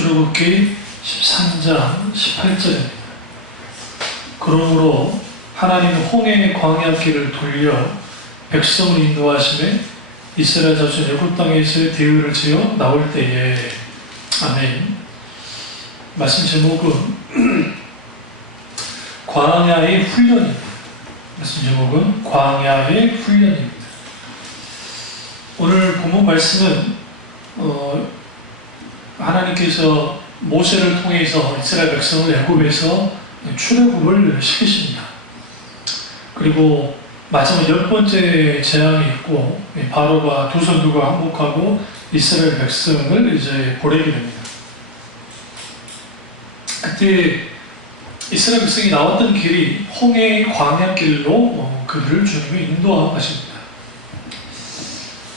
출애굽기 13장 18절입니다. 그러므로 하나님은 홍해의 광야 길을 돌려 백성을 인도하시매 이스라엘 자손 애굽 땅에서의 대의를 지어 나올 때에. 아멘. 말씀 제목은 광야의 훈련입니다. 말씀 제목은 광야의 훈련입니다. 오늘 본문 말씀은 하나님께서 모세를 통해서 이스라엘 백성을 애굽에서 출애굽을 시키십니다. 그리고 마지막 10번째 재앙이 있고 바로가 두 선두가 항복하고 이스라엘 백성을 이제 보내게 됩니다. 그때 이스라엘 백성이 나왔던 길이 홍해의 광야길로 그들을 주님이 인도하십니다.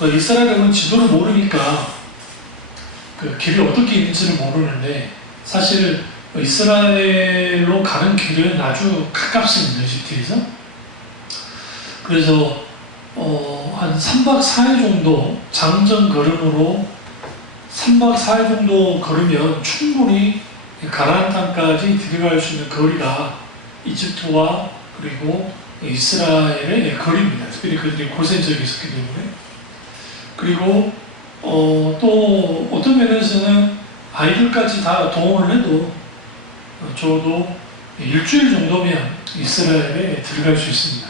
이스라엘은 지도를 모르니까 그 길이 어떻게 있는지를 모르는데, 사실 이스라엘로 가는 길은 아주 가깝습니다. 이집트에서. 그래서 한 3박 4일 정도 장정 걸음으로 3박 4일 정도 걸으면 충분히 가나안 땅까지 들어갈 수 있는 거리가 이집트와 그리고 이스라엘의 거리입니다. 특별히 그들이 고센 지역에 있었기 때문에. 그리고 또 어떤 면에서는 아이들까지 다 동원을 해도 적어도 일주일 정도면 이스라엘에 들어갈 수 있습니다.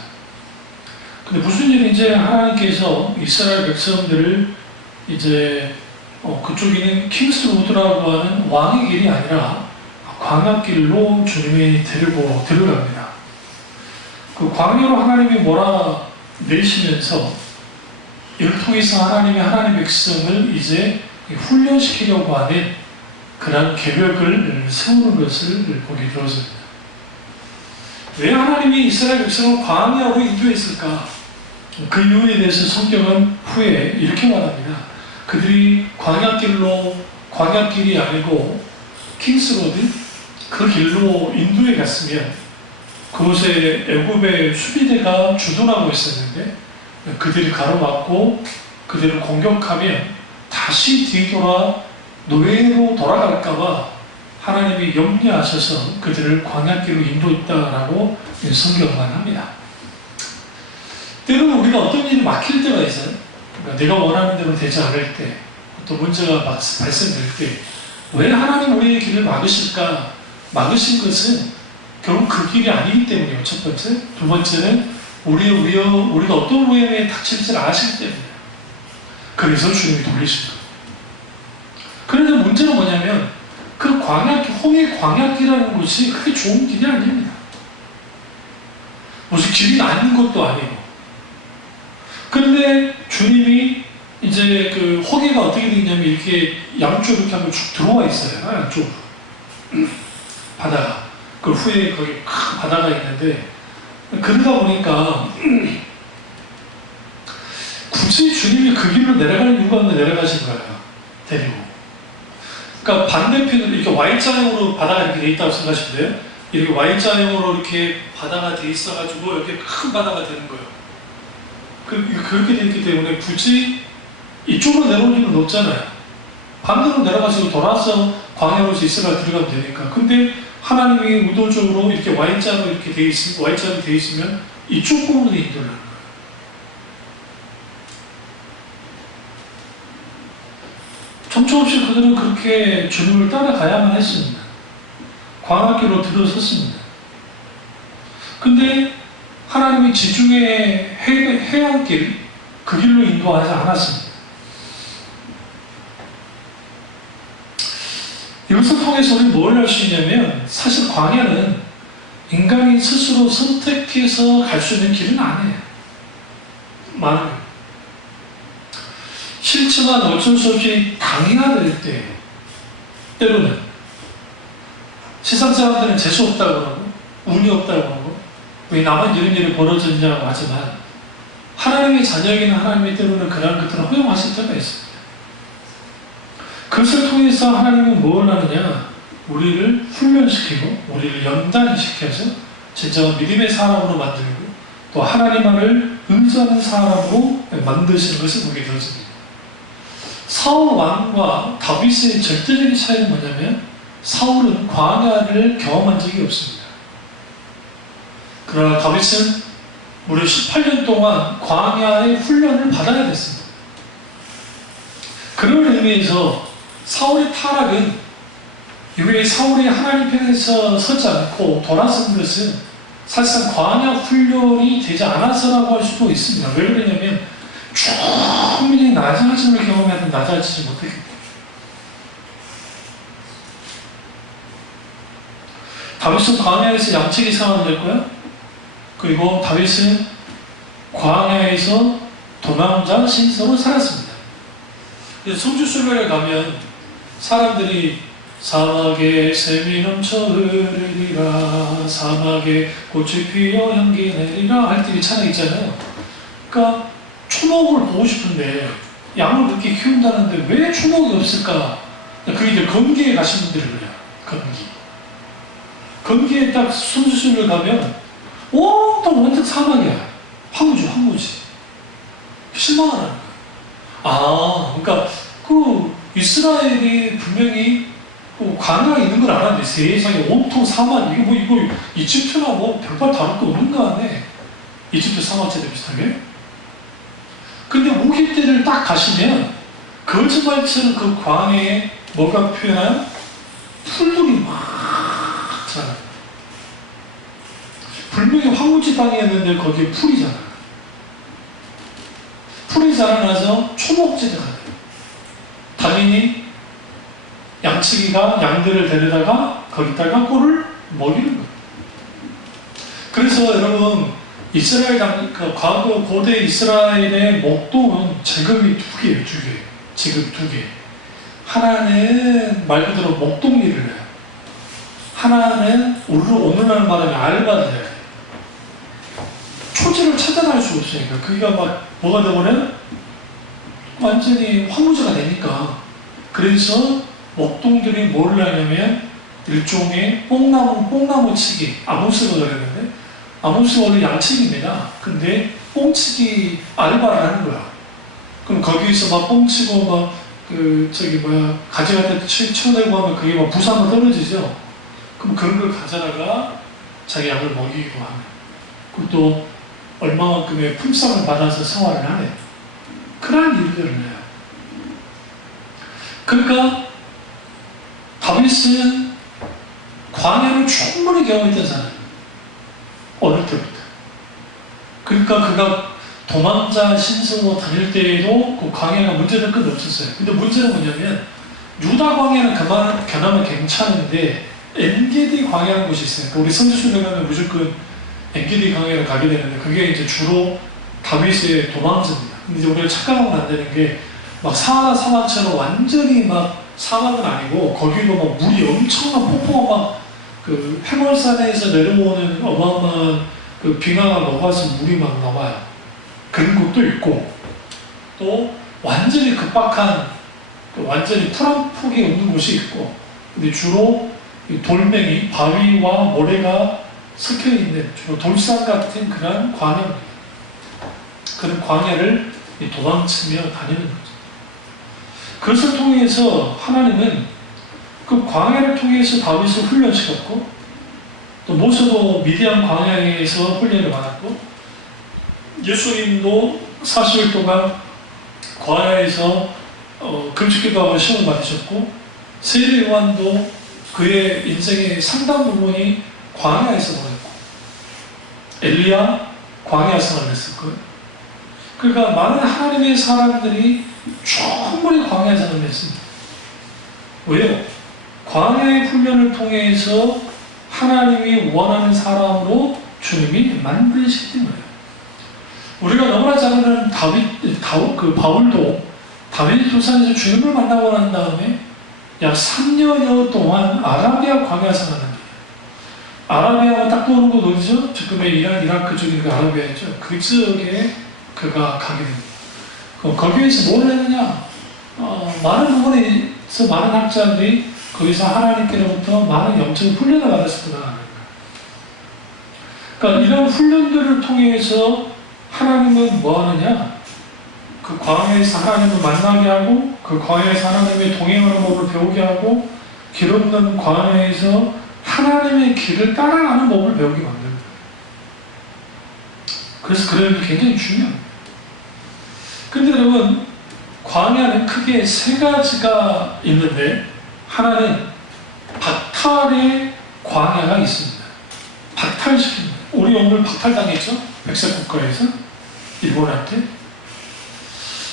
근데 무슨 일인지 하나님께서 이스라엘 백성들을 이제 그쪽에 있는 킹스 로드라고 하는 왕의 길이 아니라 광야길로 주님이 데리고 들어갑니다. 그 광야로 하나님이 몰아내시면서 이를 통해서 하나님의 백성을 이제 훈련시키려고 하는 그런 계획을 세우는 것을 보게 되었습니다. 왜 하나님이 이스라엘 백성을 광야로 인도했을까? 그 이유에 대해서 성경은 후에 이렇게 말합니다. 그들이 광야길이 아니고 킹스로드, 그 길로 인도에 갔으면 그곳에 애굽의 수비대가 주둔하고 있었는데 그들이 가로막고 그들을 공격하면 다시 뒤돌아 노예로 돌아갈까봐 하나님이 염려하셔서 그들을 광야길로 인도했다라고 성경만 합니다. 때로는 우리가 어떤 일이 막힐 때가 있어요. 그러니까 내가 원하는 대로 되지 않을 때, 또 문제가 발생될 때, 왜 하나님 우리의 길을 막으실까? 막으신 것은 결국 그 길이 아니기 때문이에요. 첫 번째. 두 번째는 우리가 어떤 위험에 닥칠지 아시기 때문이에요. 그래서 주님이 돌리신 거예요. 그런데 문제는 뭐냐면 그 홍해 광야길이라는 것이 그렇게 좋은 길이 아닙니다. 무슨 길이 아닌 것도 아니고. 그런데 주님이 이제 그 홍해가 어떻게 되냐면 이렇게 양쪽으로 이렇게 한번 쭉 들어와 있어요. 양쪽으로. 바다가. 그 후에 거기 큰 바다가 있는데, 그러다 보니까 굳이 주님이 그 길로 내려가는 이유가 없는데 내려가신 거예요. 데리고. 그러니까 반대편으로 이렇게 Y자형으로 바다가 이렇게 돼 있다고 생각하시면 돼요. 이렇게 Y자형으로 이렇게 바다가 돼 있어가지고 이렇게 큰 바다가 되는 거예요. 그렇게 돼 있기 때문에 굳이 이쪽으로 내려올 일은 없잖아요. 반대로 내려가지고 돌아서 광야로서 이스라엘 들어가면 되니까. 근데 하나님이 의도적으로 이렇게 Y자로 이렇게 돼 있으면, Y자로 돼 있으면 이쪽 부분에 인도를 하는 거예요. 점차없이 그들은 그렇게 주님을 따라가야만 했습니다. 광야길로 들어섰습니다. 근데 하나님이 지중해 해안길, 그 길로 인도하지 않았습니다. 이것을 통해서 우리는 뭘 할 수 있냐면, 사실 광야는 인간이 스스로 선택해서 갈 수 있는 길은 아니에요. 많은 거예요. 싫지만 어쩔 수 없이 당해야 될 때, 때로는 세상 사람들은 재수 없다고 하고 운이 없다고 하고 왜 나만 이런 일이 벌어졌냐고 하지만, 하나님의 자녀에게는 하나님의 때로는 그런 것들을 허용하실 때가 있습니다. 그것을 통해서 하나님은 뭘 하느냐? 우리를 훈련시키고 우리를 연단시켜서 진정한 믿음의 사람으로 만들고 또 하나님만을 의지하는 사람으로 만드시는 것을 보게 되었습니다. 사울 왕과 다윗의 절대적인 차이는 뭐냐면 사울은 광야를 경험한 적이 없습니다. 그러나 다윗은 무려 18년 동안 광야의 훈련을 받아야 됐습니다. 그런 의미에서 사울의 타락은 이후에 사울이 하나님 편에서 서지 않고 돌아선 것은 사실상 광야 훈련이 되지 않아서라고 할 수도 있습니다. 왜 그러냐면 충분히 낮아짐을 경험해도 낮아지지 못했기 때문에. 다윗은 광야에서 양치기 생활을 했고요. 그리고 다윗은 광야에서 도망자 신세로 살았습니다. 성주순례를 가면 사람들이 사막에 샘이 넘쳐 흐르리라, 사막에 꽃이 피어 향기 내리라 할 때 찬양 있잖아요. 그러니까 초목을 보고 싶은데 양을 그렇게 키운다는데 왜 초목이 없을까? 그게 이제 건기에 가신 분들이 그래요. 건기에 딱 성주순례를 가면 온통 완전 사막이야. 황무지. 실망하는 거야. 그러니까 그 이스라엘이 분명히 광야에 있는 걸 알았는데 세상에 온통 사막, 이거 이집트나 뭐 별반 다를 거 없는 거 아니에요? 이집트 사막제도 비슷하게. 근데 우기 때를 딱 가시면 거짓말처럼 그 광야에 뭐가 표현하요? 풀들이 막 자라요. 분명히 황무지 땅이었는데 거기에 풀이 자라요. 풀이 자라나서 초목지대가 돼요. 당연히 양치기가 양들을 데려다가 거기다가 꿀을 먹이는 거예요. 그래서 여러분 이스라엘 과거 고대 이스라엘의 목동은 제급이 두 개예요. 제급 두 개. 하나는 말 그대로 목동 일을 해요. 하나는 오늘날 말하면 알바를 해요. 초지를 찾아낼 수 없으니까 그게 막 뭐가 되버려요? 완전히 황무지가 되니까. 그래서 목동들이 뭘 하냐면 일종의 뽕나무치기, 아몬스가 그랬는데 아몬스가 원래 양치기입니다. 근데 뽕치기 알바를 하는 거야. 그럼 거기서 막 뽕치고 막 가지 갖다 쳐내고 하면 그게 막 부사가 떨어지죠. 그럼 그런 걸 가져다가 자기 양을 먹이고 하는. 그리고 또 얼마만큼의 품삯을 받아서 생활을 하네. 그런 일들을 해요. 그러니까 다윗은 광야를 충분히 경험했던 사람이에요. 어릴 때부터. 그러니까 그가 도망자 신성으로 다닐 때에도 그 광야가 문제는 끝 없었어요. 근데 문제는 뭐냐면 유다 광야는 그나마 괜찮은데 엔게디 광야라는 곳이 있어요. 그러니까 우리 성지순례 가면 무조건 엔게디 광야를 가게 되는데 그게 이제 주로 다윗의 도망자입니다. 근데 이제 우리가 착각하면 안 되는 게 막 사하라 사막처럼 완전히 막 사막은 아니고 거기도 막 물이 엄청난 폭포가 막 그 해월산에서 내려오는 어마어마한 그 빙하가 녹아서 물이 막 나와요. 그런 곳도 있고 또 완전히 급박한 완전히 풀 한 폭이 없는 곳이 있고 근데 주로 돌멩이, 바위와 모래가 섞여 있는 주로 돌산 같은 그런 광야입니다. 그런 광야를 도망치며 다니는 거죠. 그것을 통해서 하나님은 그 광야를 통해서 다윗을 훈련시켰고 또 모세도 미디안 광야에서 훈련을 받았고 예수님도 40일 동안 광야에서 금식기도하고 시험을 받으셨고 세례 요한도 그의 인생의 상당 부분이 광야에서 보냈고 엘리야 광야 생활을 했을 거예요. 그러니까 많은 하나님의 사람들이 충분히 광야 생활을 했습니다. 왜요? 광야의 훈련을 통해서 하나님이 원하는 사람으로 주님이 만드시기 때문에 우리가 너무나 잘 아는 바울도 다윗 조상에서 주님을 만나고 난 다음에 약 3년여 동안 아라비아 광야 생활을 합니다. 아라비아가 딱 떠오르는 곳 어디죠? 지금의 이라크 쪽인 그 아라비아죠. 그 지역에 그가 가게 됩니다. 거기에서 뭘 했느냐? 많은 부분에서 많은 학자들이 거기서 하나님께로부터 많은 영적인 훈련을 받았구나. 그러니까 이런 훈련들을 통해서 하나님은 뭐 하느냐? 그 광야에서 하나님을 만나게 하고 그 광야에서 하나님의 동행하는 법을 배우게 하고 길 없는 광야에서 하나님의 길을 따라가는 법을 배우게 만듭니다. 그래서 그런 게 굉장히 중요합니다. 근데 여러분, 광야는 크게 세 가지가 있는데 하나는 박탈의 광야가 있습니다. 박탈시킵니다. 우리 오늘 박탈당했죠? 백색 국가에서 일본한테.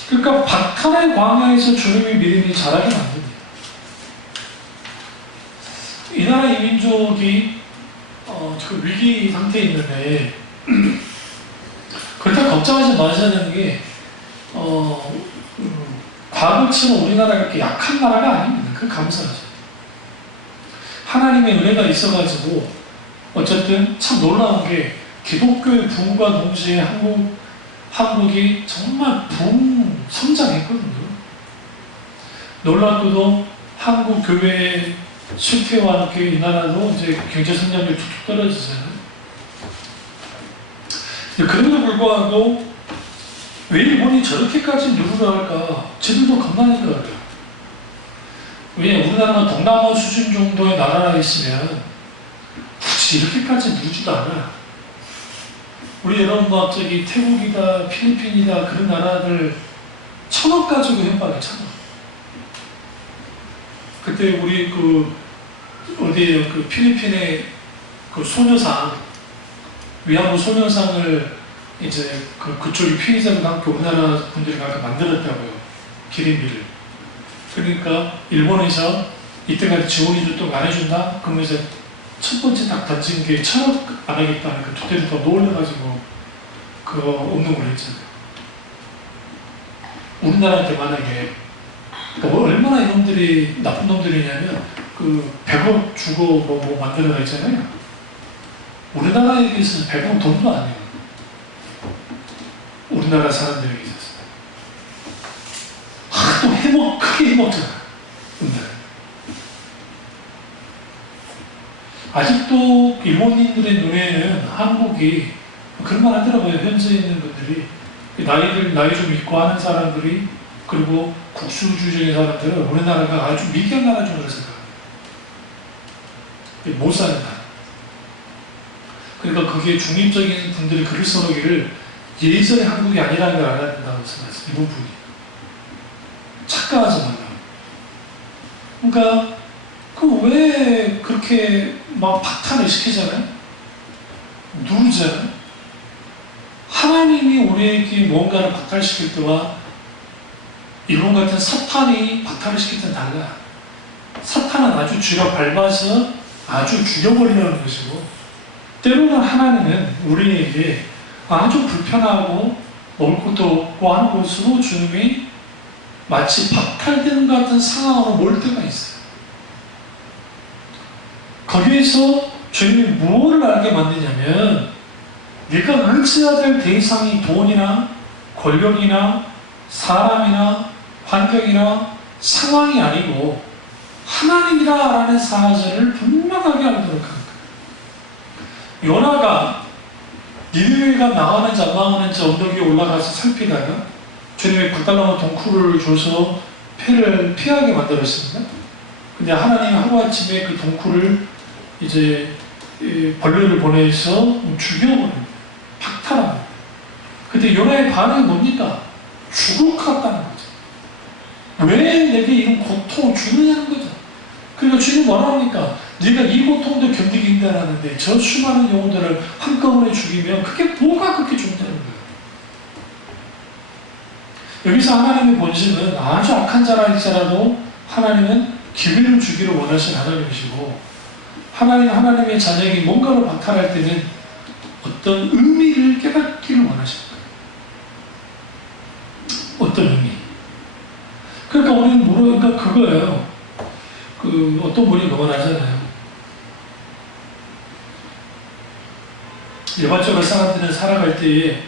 그러니까 박탈의 광야에서 주님의 믿음이 자라게 만듭니다. 이 나라 이민족이 지금 위기 상태에 있는데 그렇다고 걱정하지 마셔야 되는 게 과거처럼 우리나라가 이렇게 약한 나라가 아닙니다. 그 감사하죠. 하나님의 은혜가 있어가지고 어쨌든 참 놀라운 게 기독교의 부흥과 동시에 한국이 정말 부흥 성장했거든요. 놀랍게도 한국 교회의 실패와 함께 이 나라도 이제 경제 성장률이 툭툭 떨어지잖아요. 그럼에도 불구하고 왜 일본이 저렇게까지 누르려 할까? 지금도 겁나니까 그래요. 왜 우리나라가 동남아 수준 정도의 나라라 있으면 굳이 이렇게까지 누르지도 않아. 우리 여러분 갑자기 태국이다, 필리핀이다 그런 나라들 1,000억 가지고 협박해 1,000억. 그때 우리 어디에요? 그 필리핀의 그 소녀상 위안부 소녀상을 이제 그쪽이 피해자들과 함께 우리나라 분들이 가서 만들었다고요. 기린비를. 그러니까 일본에서 이때까지 지원이 좀 안 해준다? 그러면서 첫 번째 딱 던진 게 1,000억 안 하겠다는 그 두 대를 더 놀려가지고 그거 없는 걸 했잖아요. 우리나라한테 만약에 그러니까 얼마나 이놈들이 나쁜 놈들이냐면 100억 주고 뭐 만들어라 했잖아요. 우리나라에 비해서는 100억 돈도 아니에요. 우리나라 사람들에게 있어서 하도 크게 해먹잖아. 아직도 일본인들의 눈에는 한국이 그런 말 하더라고요. 현지에 있는 분들이 나이 좀 있고 하는 사람들이 그리고 국수주의적인 사람들은 우리나라가 아주 미개한 나라 중으로 생각합니다. 못 사는 나라. 그러니까 그게 중립적인 분들이 글을 써놓기를 예전의 한국이 아니라는 걸 알아야 된다고 생각했어요. 이번 분이. 착각하지 말라고. 그러니까 왜 그렇게 막 박탈을 시키잖아요? 누르잖아요? 하나님이 우리에게 뭔가를 박탈시킬 때와 이런 같은 사탄이 박탈을 시킬 때는 달라. 사탄은 아주 쥐가 밟아서 아주 죽여버리려는 것이고 때로는 하나님은 우리에게 아주 불편하고 먹을 것도 없고 하는 곳으로 주님이 마치 박탈되는 것 같은 상황으로 몰 때가 있어요. 거기에서 주님이 무엇을 알게 만드냐면 네가 의지해야 될 대상이 돈이나 권력이나 사람이나 환경이나 상황이 아니고 하나님이다라는 사실을 분명하게 알도록 합니다. 요나가 니느웨가 나가는지 안 나가는지 언덕 위에 올라가서 살피다가 주님의 불달라는 동쿨을 줘서 패를 피하게 만들었습니다. 근데 하나님이 하루아침에 그 동쿨을 이제 벌레를 보내서 죽여버립니다. 박탈합니다. 근데 요나의 반응이 뭡니까? 죽을 것 같다는 거죠. 왜 내게 이런 고통을 주느냐는 거죠. 그러니까 주님 뭐라 합니까? 네가 이 고통도 견디기 힘들었는데 저 수많은 영혼들을 한꺼번에 죽이면 그게 뭐가 그렇게 좋다는 거예요. 여기서 하나님의 본심은 아주 악한 자라 할지라도 하나님은 기회를 주기를 원하신 하나님이시고 하나님의 자녀에게 뭔가를 박탈할 때는 어떤 의미를 깨닫기를 원하십니다. 어떤 의미? 그러니까 우리는 그러니까 그거예요. 어떤 분이 그걸 하잖아요. 일반적으로 사람들은 살아갈 때에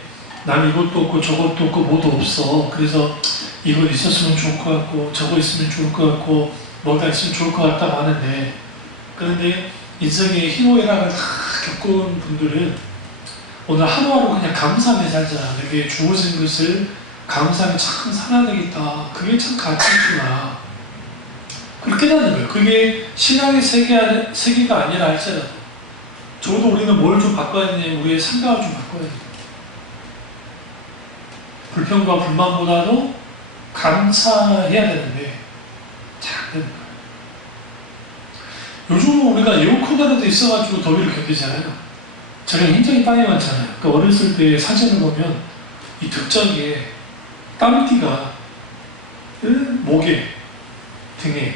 난 이것도 없고 저것도 없고 뭐도 없어. 그래서 이거 있었으면 좋을 것 같고 저거 있으면 좋을 것 같고 뭐가 있으면 좋을 것 같다고 하는데 그런데 인생의 희노애락을 다 겪은 분들은 오늘 하루하루 그냥 감사하며 살자. 내게 주어진 것을 감사함이 참 살아야 되겠다. 그게 참 가치 있구나. 그렇게 깨닫는 거예요. 그게 신앙의 세계가 아니라 할지라도 적어도 우리는 뭘 좀 바꿔야 되냐면 우리의 생각을 좀 바꿔야 돼요. 불평과 불만보다도 감사해야 되는데 잘 안 되는 거예요. 요즘은 우리가 에어컨이라도 있어가지고 더위를 견디잖아요. 제가 굉장히 땀이 많잖아요. 그러니까 어렸을 때 사진을 보면 이 등짝에 땀띠가 목에 등에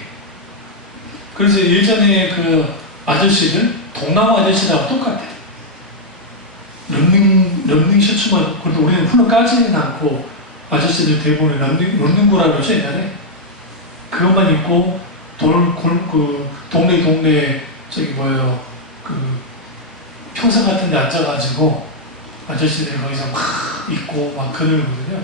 그래서 예전에 그 아저씨들 동남 아저씨들하고 똑같아요. 런닝 셔츠만 그래도 우리는 훌러 까지는 않고 아저씨들 대부분 런닝구라 그러죠 옛날에 그것만 입고 동네 저기 뭐예요 그 평상 같은 데 앉아가지고 아저씨들이 거기서 막 있고 막 그러거든요.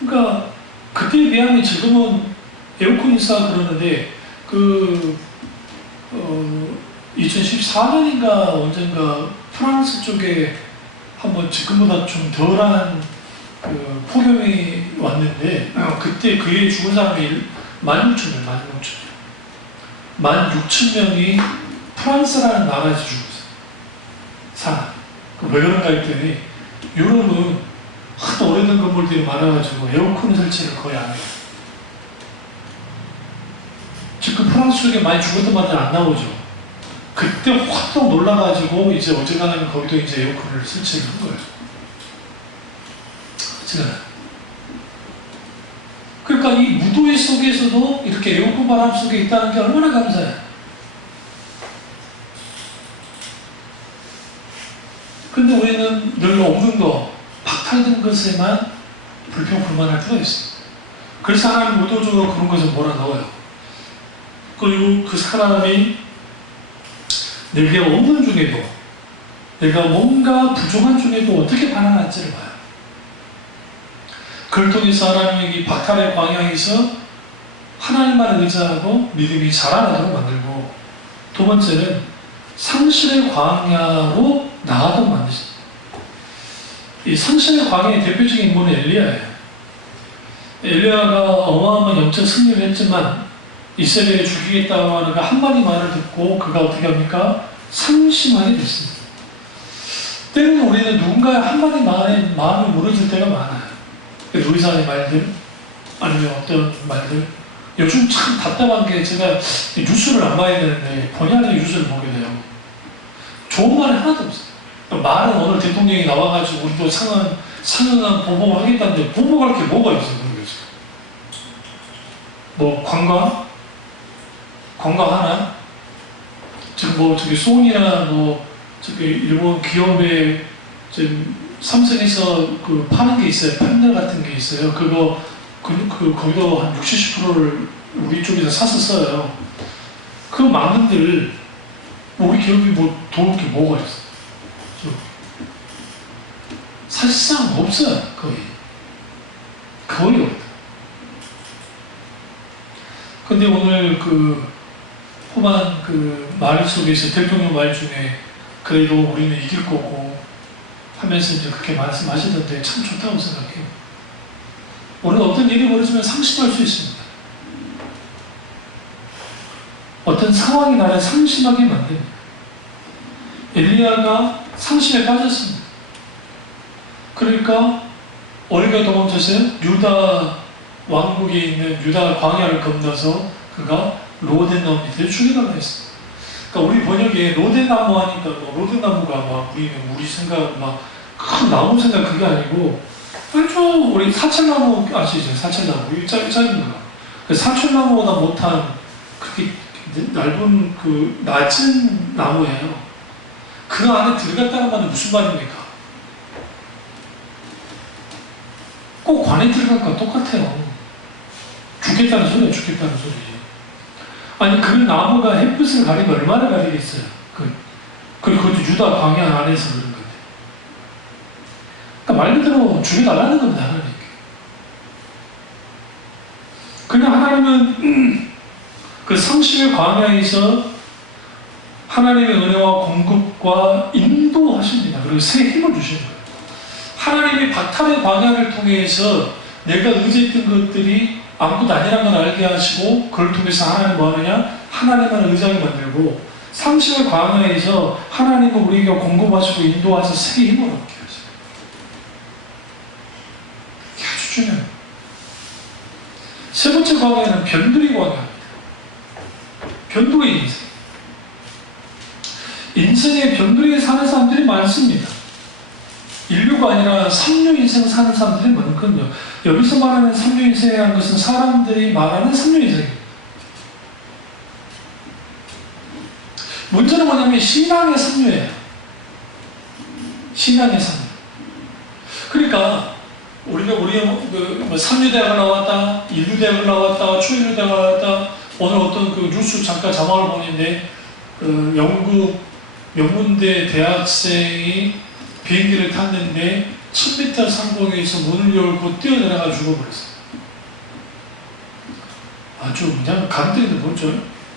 그러니까 그때에 비하면 지금은 에어컨 있어 그러는데 2014년인가 언젠가 프랑스 쪽에 한번 지금보다 좀 덜한 그 폭염이 왔는데 그때 그에 죽은 사람이 16,000명이 프랑스라는 나라에서 죽었어요. 왜 그런가 했더니 유럽은 하도 오래된 건물들이 많아가지고 에어컨 설치를 거의 안 해요. 지금 프랑스 쪽에 많이 죽었던 말들 안 나오죠. 그때 확 놀라가지고 이제 어지간하면 거기도 이제 에어컨을 설치를 한 거예요. 그러니까 이 무더위 속에서도 이렇게 에어컨 바람 속에 있다는 게 얼마나 감사해요. 근데 우리는 늘 없는 거, 박탈된 것에만 불평, 불만할 필요가 있어요. 그래서 하나님 의도적으로 그런 것을 몰아넣어요. 그리고 그 사람이 내게 없는 중에도, 내가 뭔가 부족한 중에도 어떻게 반응할지를 봐요. 그걸 통해서 하나님에게 박탈의 광야에서 하나님만 의지하고 믿음이 자라나도록 만들고, 두 번째는 상실의 광야로 나아가도록 만드십니다. 이 상실의 광야의 대표적인 인물은 엘리야예요. 엘리야가 어마어마한 영적 승리를 했지만 이스라엘을 죽이겠다고 하는 그 한마디 말을 듣고 그가 어떻게 합니까? 상심하게 됐습니다. 때로는 우리는 누군가의 한마디 말에 마음이 무너질 때가 많아요. 의사의 말들, 아니면 어떤 말들. 요즘 참 답답한 게 제가 뉴스를 안 봐야 되는데 번역의 뉴스를 보게 돼요. 좋은 말이 하나도 없어요. 말은 오늘 대통령이 나와가지고 우리도 상응한 보복을 하겠다는데 보복할 게 뭐가 있어요? 모르겠어요. 뭐 관광 하나? 지금 뭐 저기 소니나 뭐 저기 일본 기업에 지금 삼성에서 그 파는 게 있어요. 팬들 같은 게 있어요. 그거 거기도 한 60, 70%를 우리 쪽에서 사서 써요. 그 많은들 우리 기업이 뭐 도울 게 뭐가 있어? 사실상 없어요. 거의 없다. 근데 오늘 그 후반 그 말 속에서 대통령 말 중에 그래도 우리는 이길 거고 하면서 이제 그렇게 말씀하시던데 참 좋다고 생각해요. 오늘 어떤 일이 벌어지면 상심할 수 있습니다. 어떤 상황이 나를 상심하게 만듭니다. 엘리야가 상심에 빠졌습니다. 그러니까 어디가 도망쳤어요? 유다 왕국에 있는 유다 광야를 건너서 그가 로덴나무 밑에 죽여달라 했습니다. 그러니까 우리 번역에 로덴나무 하니까 뭐 로덴나무가 막 우리 생각 막 큰 나무 생각 그게 아니고 아주 우리 사철나무 아시죠? 사철나무 짧은 거. 사철나무보다 못한 그렇게 넓은 그 낮은 나무예요. 그 안에 들어갔다는 말은 무슨 말입니까? 꼭 관에 들어간 건 똑같아요. 죽겠다는 소리야, 죽겠다는 소리지. 아니, 그 나무가 햇빛을 가리면 얼마나 가리겠어요? 그리고 그것도 유다 광야 안에서 그런 건데. 그러니까 말 그대로 죽여달라는 겁니다, 하나님께. 그냥 하나님은 그 상실의 광야에서 하나님의 은혜와 공급과 인도하십니다. 그리고 새 힘을 주시는 거예요. 하나님이 박탈의 광야를 통해서 내가 의지했던 것들이 아무것도 아니라는 걸 알게 하시고 그걸 통해서 하나님 뭐 하느냐? 하나님만을 의지하게 만들고 30의 광야에서 하나님은 우리에게 공급하시고 인도하셔서 새 힘을 얻게 하시고 이게 아주 중요해요. 세 번째 광야는 변두리 광야입니다. 변두리 인생. 인생의 변두리에 사는 사람들이 많습니다. 인류가 아니라 삼류 인생 사는 사람들이 많거든요. 여기서 말하는 삼류 인생이라는 것은 사람들이 말하는 삼류 인생입니다. 문제는 뭐냐면 신앙의 삼류예요. 신앙의 삼류. 그러니까 우리가 삼류대학을 나왔다, 인류대학을 나왔다, 초인류대학을 나왔다. 오늘 어떤 그 뉴스 잠깐 자막을 보는데 영국 명문대 대학생이 비행기를 탔는데 1000m 상공에서 문을 열고 뛰어내려가 죽어버렸어요. 아주 그냥 감동인데 뭐죠?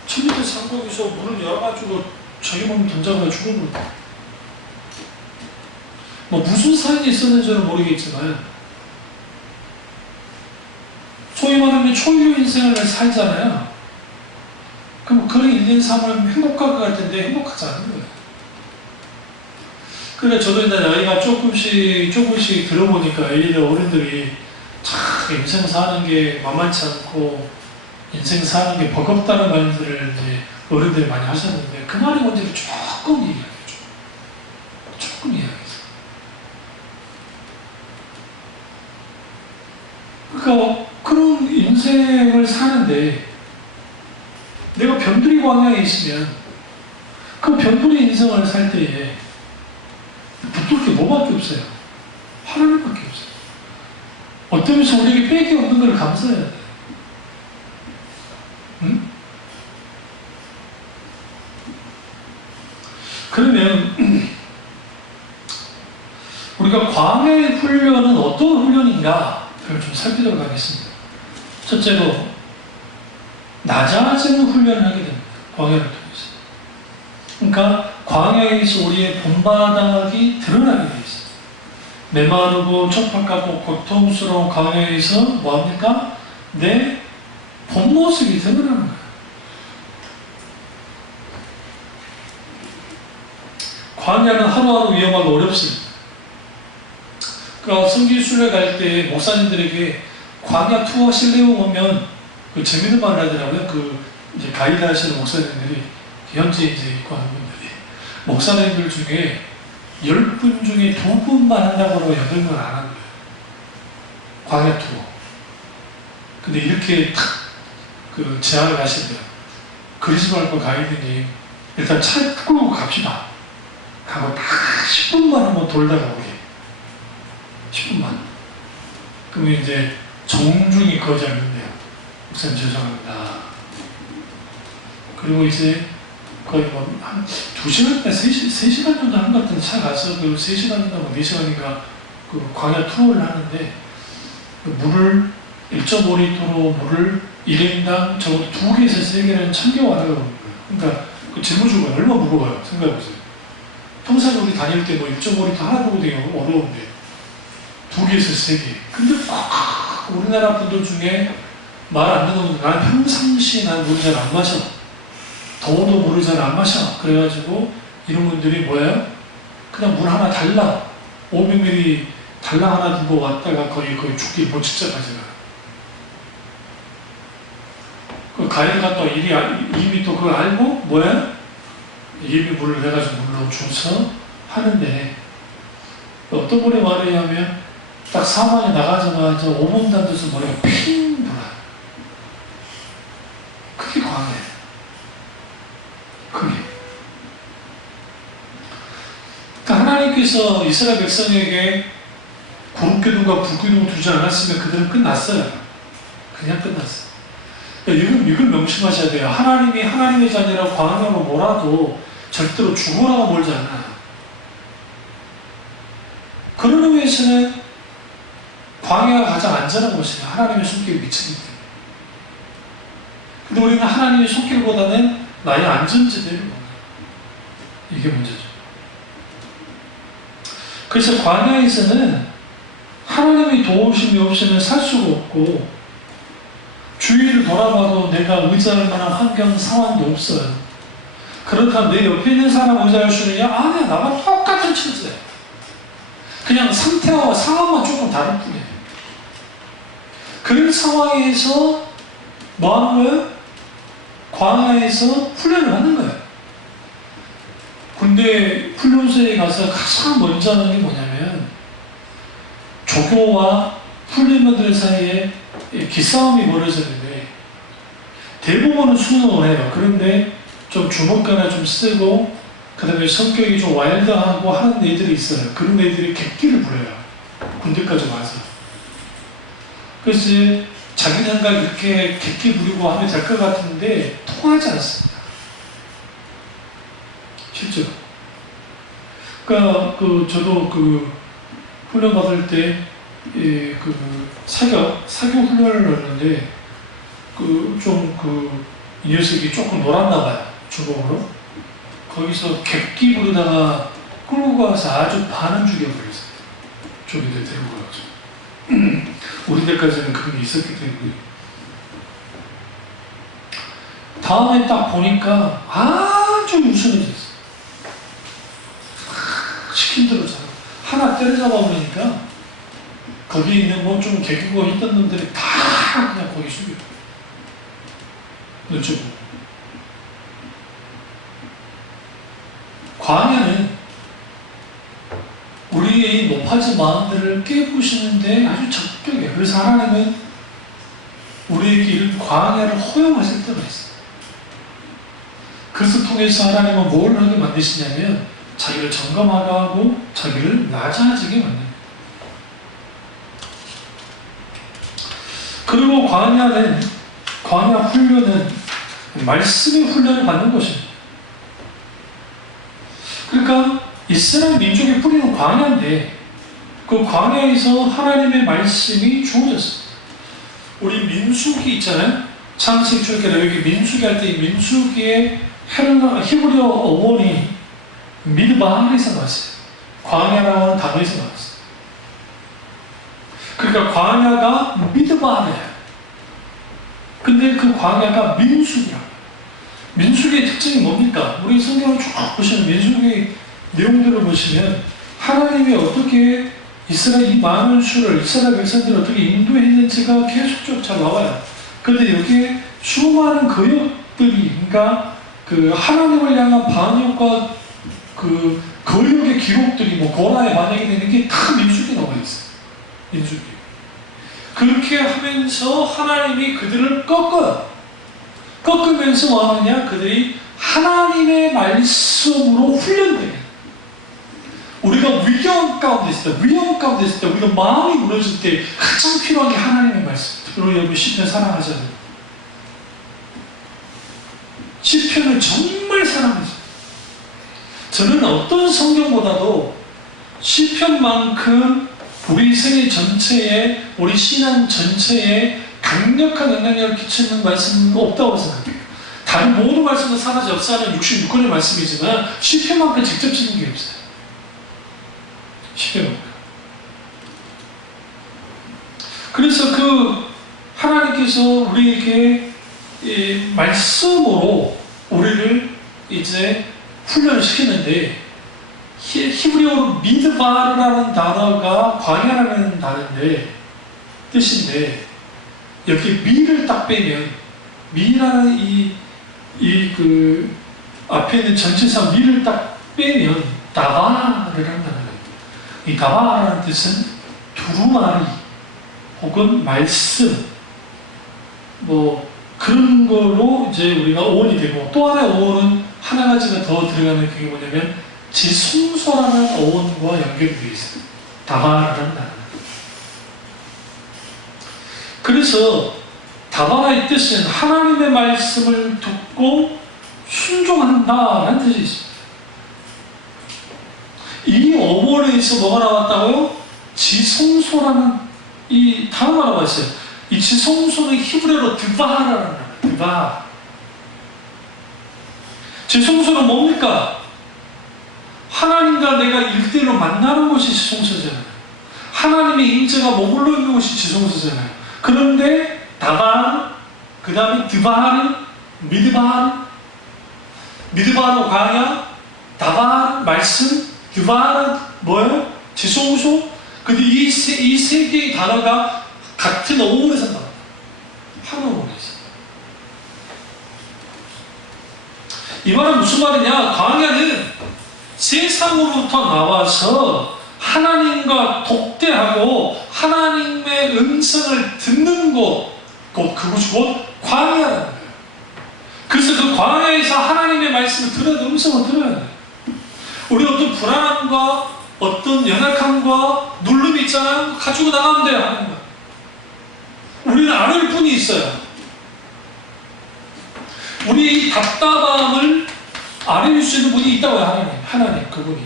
1000m 상공에서 문을 열어가지고 자기 몸을 던져가 죽어버렸다. 뭐 무슨 사연이 있었는지는 모르겠지만 소위 말하면 초유 인생을 살잖아요. 그럼 그런 인생 삶을 행복할 것 같은데 행복하지 않은 거예요. 그러니까 저도 이제 나이가 조금씩 들어보니까 애들 어른들이 참 인생 사는 게 만만치 않고 인생 사는 게 버겁다는 말들을 이제 어른들이 많이 하셨는데 그 말이 뭔지를 조금 이야기해줘. 조금 이야기해줘. 그러니까 그런 인생을 사는데 내가 변두리 광야에 있으면 그 변두리 인생을 살 때에 붙들 게 뭐밖에 없어요. 하나님밖에 없어요. 어떤 면에서 우리에게 뺄 게 없는 걸 감사해야 돼. 응? 그러면 우리가 광야의 훈련은 어떤 훈련인가 좀 살피도록 하겠습니다. 첫째로 낮아지는 훈련을 하게 됩니다. 광야를 통해서. 그러니까 광야에서 우리의 본바닥이 드러나게 되어 있어요. 메마르고 촉박하고 고통스러운 광야에서 뭐합니까? 내 본모습이 드러나는 거예요. 광야는 하루하루 위험하고 어렵습니다. 그러니까 성지순례 갈 때 목사님들에게 광야 투어 실내용 오면 그 재밌는 말을 하더라고요. 그 이제 가이드 하시는 목사님들이 현재 이제 있고 하는 분들이 목사님들 중에 10분 중에 2분만 한다고 하고 8분 안 하는 거예요. 광야 투어. 근데 이렇게 탁 그 제안을 하시더라고요. 그리스도할 거 가이드님 일단 차 끌고 갑시다. 가고 딱 10분만 한번 돌다가 오게. 10분만. 그러면 이제 정중히 거절했는데요. 목사님 죄송합니다. 그리고 이제 거의 뭐 한 2시간, 3시간 정도 한 것 같은데 차 가서 그 3시간인가 뭐 4시간인가 그 광야 투어를 하는데 그 물을 1.5리터로 물을 1인당 적어도 2개에서 3개는 챙겨와라고 하는 거예요. 그러니까 그 재무주가 얼마나 무거워요. 생각해보세요. 평소에 우리 다닐 때 뭐 1.5리터 하나 들고 다니면 어려운데 2개에서 3개. 근데 우리나라 분들 중에 말 안 듣는 분들, 나는 평상시에 난 물을 잘 안 마셔. 더워도 물을 잘 안 마셔. 그래가지고 이런 분들이 뭐예요? 그냥 물 하나 달라. 500ml 달랑 하나 두고 왔다가 거의 죽기 못 직전까지가. 그 가이드 갔다 이미 또 그걸 알고 뭐야? 이미 물을 해가지고 물로 줘서 하는데 어떤 분이 말하냐면 딱 사망에 나가자마자 5분도 안 돼서 머리가 핑 돌아요. 그게 광야예요. 그게. 그러니까 하나님께서 이스라엘 백성에게 구름기둥과 불기둥을 두지 않았으면 그들은 끝났어요. 그냥 끝났어요. 이걸 명심하셔야 돼요. 하나님이 하나님의 자녀라 광야로 몰아도 절대로 죽으라고 몰지 않아요. 그런 의미에서는 광야가 가장 안전한 곳이에요. 하나님의 손길이 미치기 때문에. 근데 우리는 하나님의 손길보다는 나의 안전지대를 원해요. 이게 문제죠. 그래서 광야에서는 하나님이 도우심이 없으면 살 수가 없고, 주위를 돌아봐도 내가 의지할 만한 환경, 상황도 없어요. 그렇다면 내 옆에 있는 사람 의지할 수 있느냐? 아니야, 나랑 똑같은 처지야. 그냥 상태와 상황만 조금 다를 뿐이에요. 그런 상황에서 뭐 하는 거예요? 광야에서 훈련을 하는 거예요. 군대 훈련소에 가서 가장 먼저 하는 게 뭐냐면, 조교와 훈련병들 사이에 기싸움이 벌어졌는데, 대부분은 순응을 해요. 그런데 좀 주먹가나 좀 쓰고, 그 다음에 성격이 좀 와일드하고 하는 애들이 있어요. 그런 애들이 객기를 부려요. 군대까지 와서. 그래서 이제 자기 생각 이렇게 객기 부리고 하면 될 것 같은데 통하지 않습니다. 실제로. 그러니까 저도 훈련 받을 때 사격 훈련을 했는데 이 녀석이 조금 놀았나 봐요. 주먹으로. 거기서 객기 부르다가 끌고 가서 아주 반은 죽여버렸어요. 조교들 데리고 가서. 우리 때까지는 그런 게 있었기 때문에. 다음에 딱 보니까 아주 우스워졌어요. 시킨 대로 잘 하나 때려잡아 버리니까 거기에 있는 뭐 좀 개그가 있던 놈들이 다 그냥 거기 숨겨. 어쩌고. 광야는 우리의 높아진 마음들을 깨부시는데 아주 적격해요. 그래서 하나님은 우리에게 이런 광야를 허용하실 때가 있어요. 그래서 통해서 하나님은 뭘 하게 만드시냐면 자기를 점검하게 하고 자기를 낮아지게 만듭니다. 그리고 광야 훈련은 말씀의 훈련을 받는 것입니다. 그러니까 이스라엘 민족의 뿌리는 광야인데 그 광야에서 하나님의 말씀이 주어졌습니다. 우리 민수기 있잖아요. 창세기 출애굽 여기 민수기 할 때 이 민수기의 히브리어 어원이 미드바에서 나왔어요. 광야라고 하는 단어에서 나왔어요. 그러니까 광야가 미드바예요. 근데 그 광야가 민수기야. 민수기의 특징이 뭡니까? 우리 성경을 쭉 보시면 민수기 내용들을 보시면 하나님이 어떻게 이스라엘 이 많은 수를 이스라엘 백성들을 어떻게 인도했는지가 계속적으로 잘 나와요. 그런데 여기에 수많은 거역들이, 그러니까 하나님을 향한 반역과 거역의 기록들이 고라에 반역이 되는 게 다 민수기에 나와 있어요. 민수기. 그렇게 하면서 하나님이 그들을 꺾으면서 뭐 하느냐? 그들이 하나님의 말씀으로 훈련돼요. 우리가 위험 가운데 있을 때, 우리가 마음이 무너질 때 가장 필요한 게 하나님의 말씀. 그리고 여러분 시편 사랑하잖아요. 시편을 정말 사랑하죠. 저는 어떤 성경보다도 시편만큼 우리 생애 전체에, 우리 신앙 전체에 강력한 영향력을 끼치는 말씀은 없다고 생각해요. 다른 모든 말씀은 사라져 없어하는 66권의 말씀이지만 시편만큼 직접적인 게 없어요. 시편만큼. 그래서 하나님께서 우리에게 이 말씀으로 우리를 이제 훈련을 시키는데 히브리어로 미드바르라는 단어가 광야라는 단어인데 뜻인데 여기 미를 딱 빼면 미라는 앞에 있는 전체상 미를 딱 빼면 다바르라는 단어예요. 이 다바라는 뜻은 두루마리 혹은 말씀 그런 거로 이제 우리가 어원이 되고, 또 하나의 어원은 하나 가지가 더 들어가는 그게 뭐냐면 지성소라는 어원과 연결이 되어 있어요. 다바라는 단어. 그래서 다바라의 뜻은 하나님의 말씀을 듣고 순종한다라는 뜻이 있습니다. 이 어원에서 뭐가 나왔다고요? 지성소라는 이 단어가 나왔어요. 이 지성소는 히브리어로 드바라는 단어예요. 드바. 지성소는 뭡니까? 하나님과 내가 1대1로 만나는 것이 지성소잖아요. 하나님의 임재가 머물러 있는 곳이 지성소잖아요. 그런데 다반, 그 다음에 드바르, 미드바르 광야, 다반 말씀, 드바르 뭐예요? 지성소. 근데 이 세 개의 단어가 같은 어원에서 나옵니다. 한 어원에서. 이 말은 무슨 말이냐? 광야는 세상으로부터 나와서 하나님과 독대하고 하나님의 음성을 듣는 그것이 곧 광야라는 거예요. 그래서 그 광야에서 하나님의 말씀을 들어야 돼. 음성을 들어야 돼. 우리 어떤 불안함과 어떤 연약함과 눌름이 있잖아요. 가지고 나가면 돼요. 하나님. 우리는 아는 분이 있어요. 우리 답답함을 아뢰줄 수 있는 분이 있다고요. 하나님 그분이.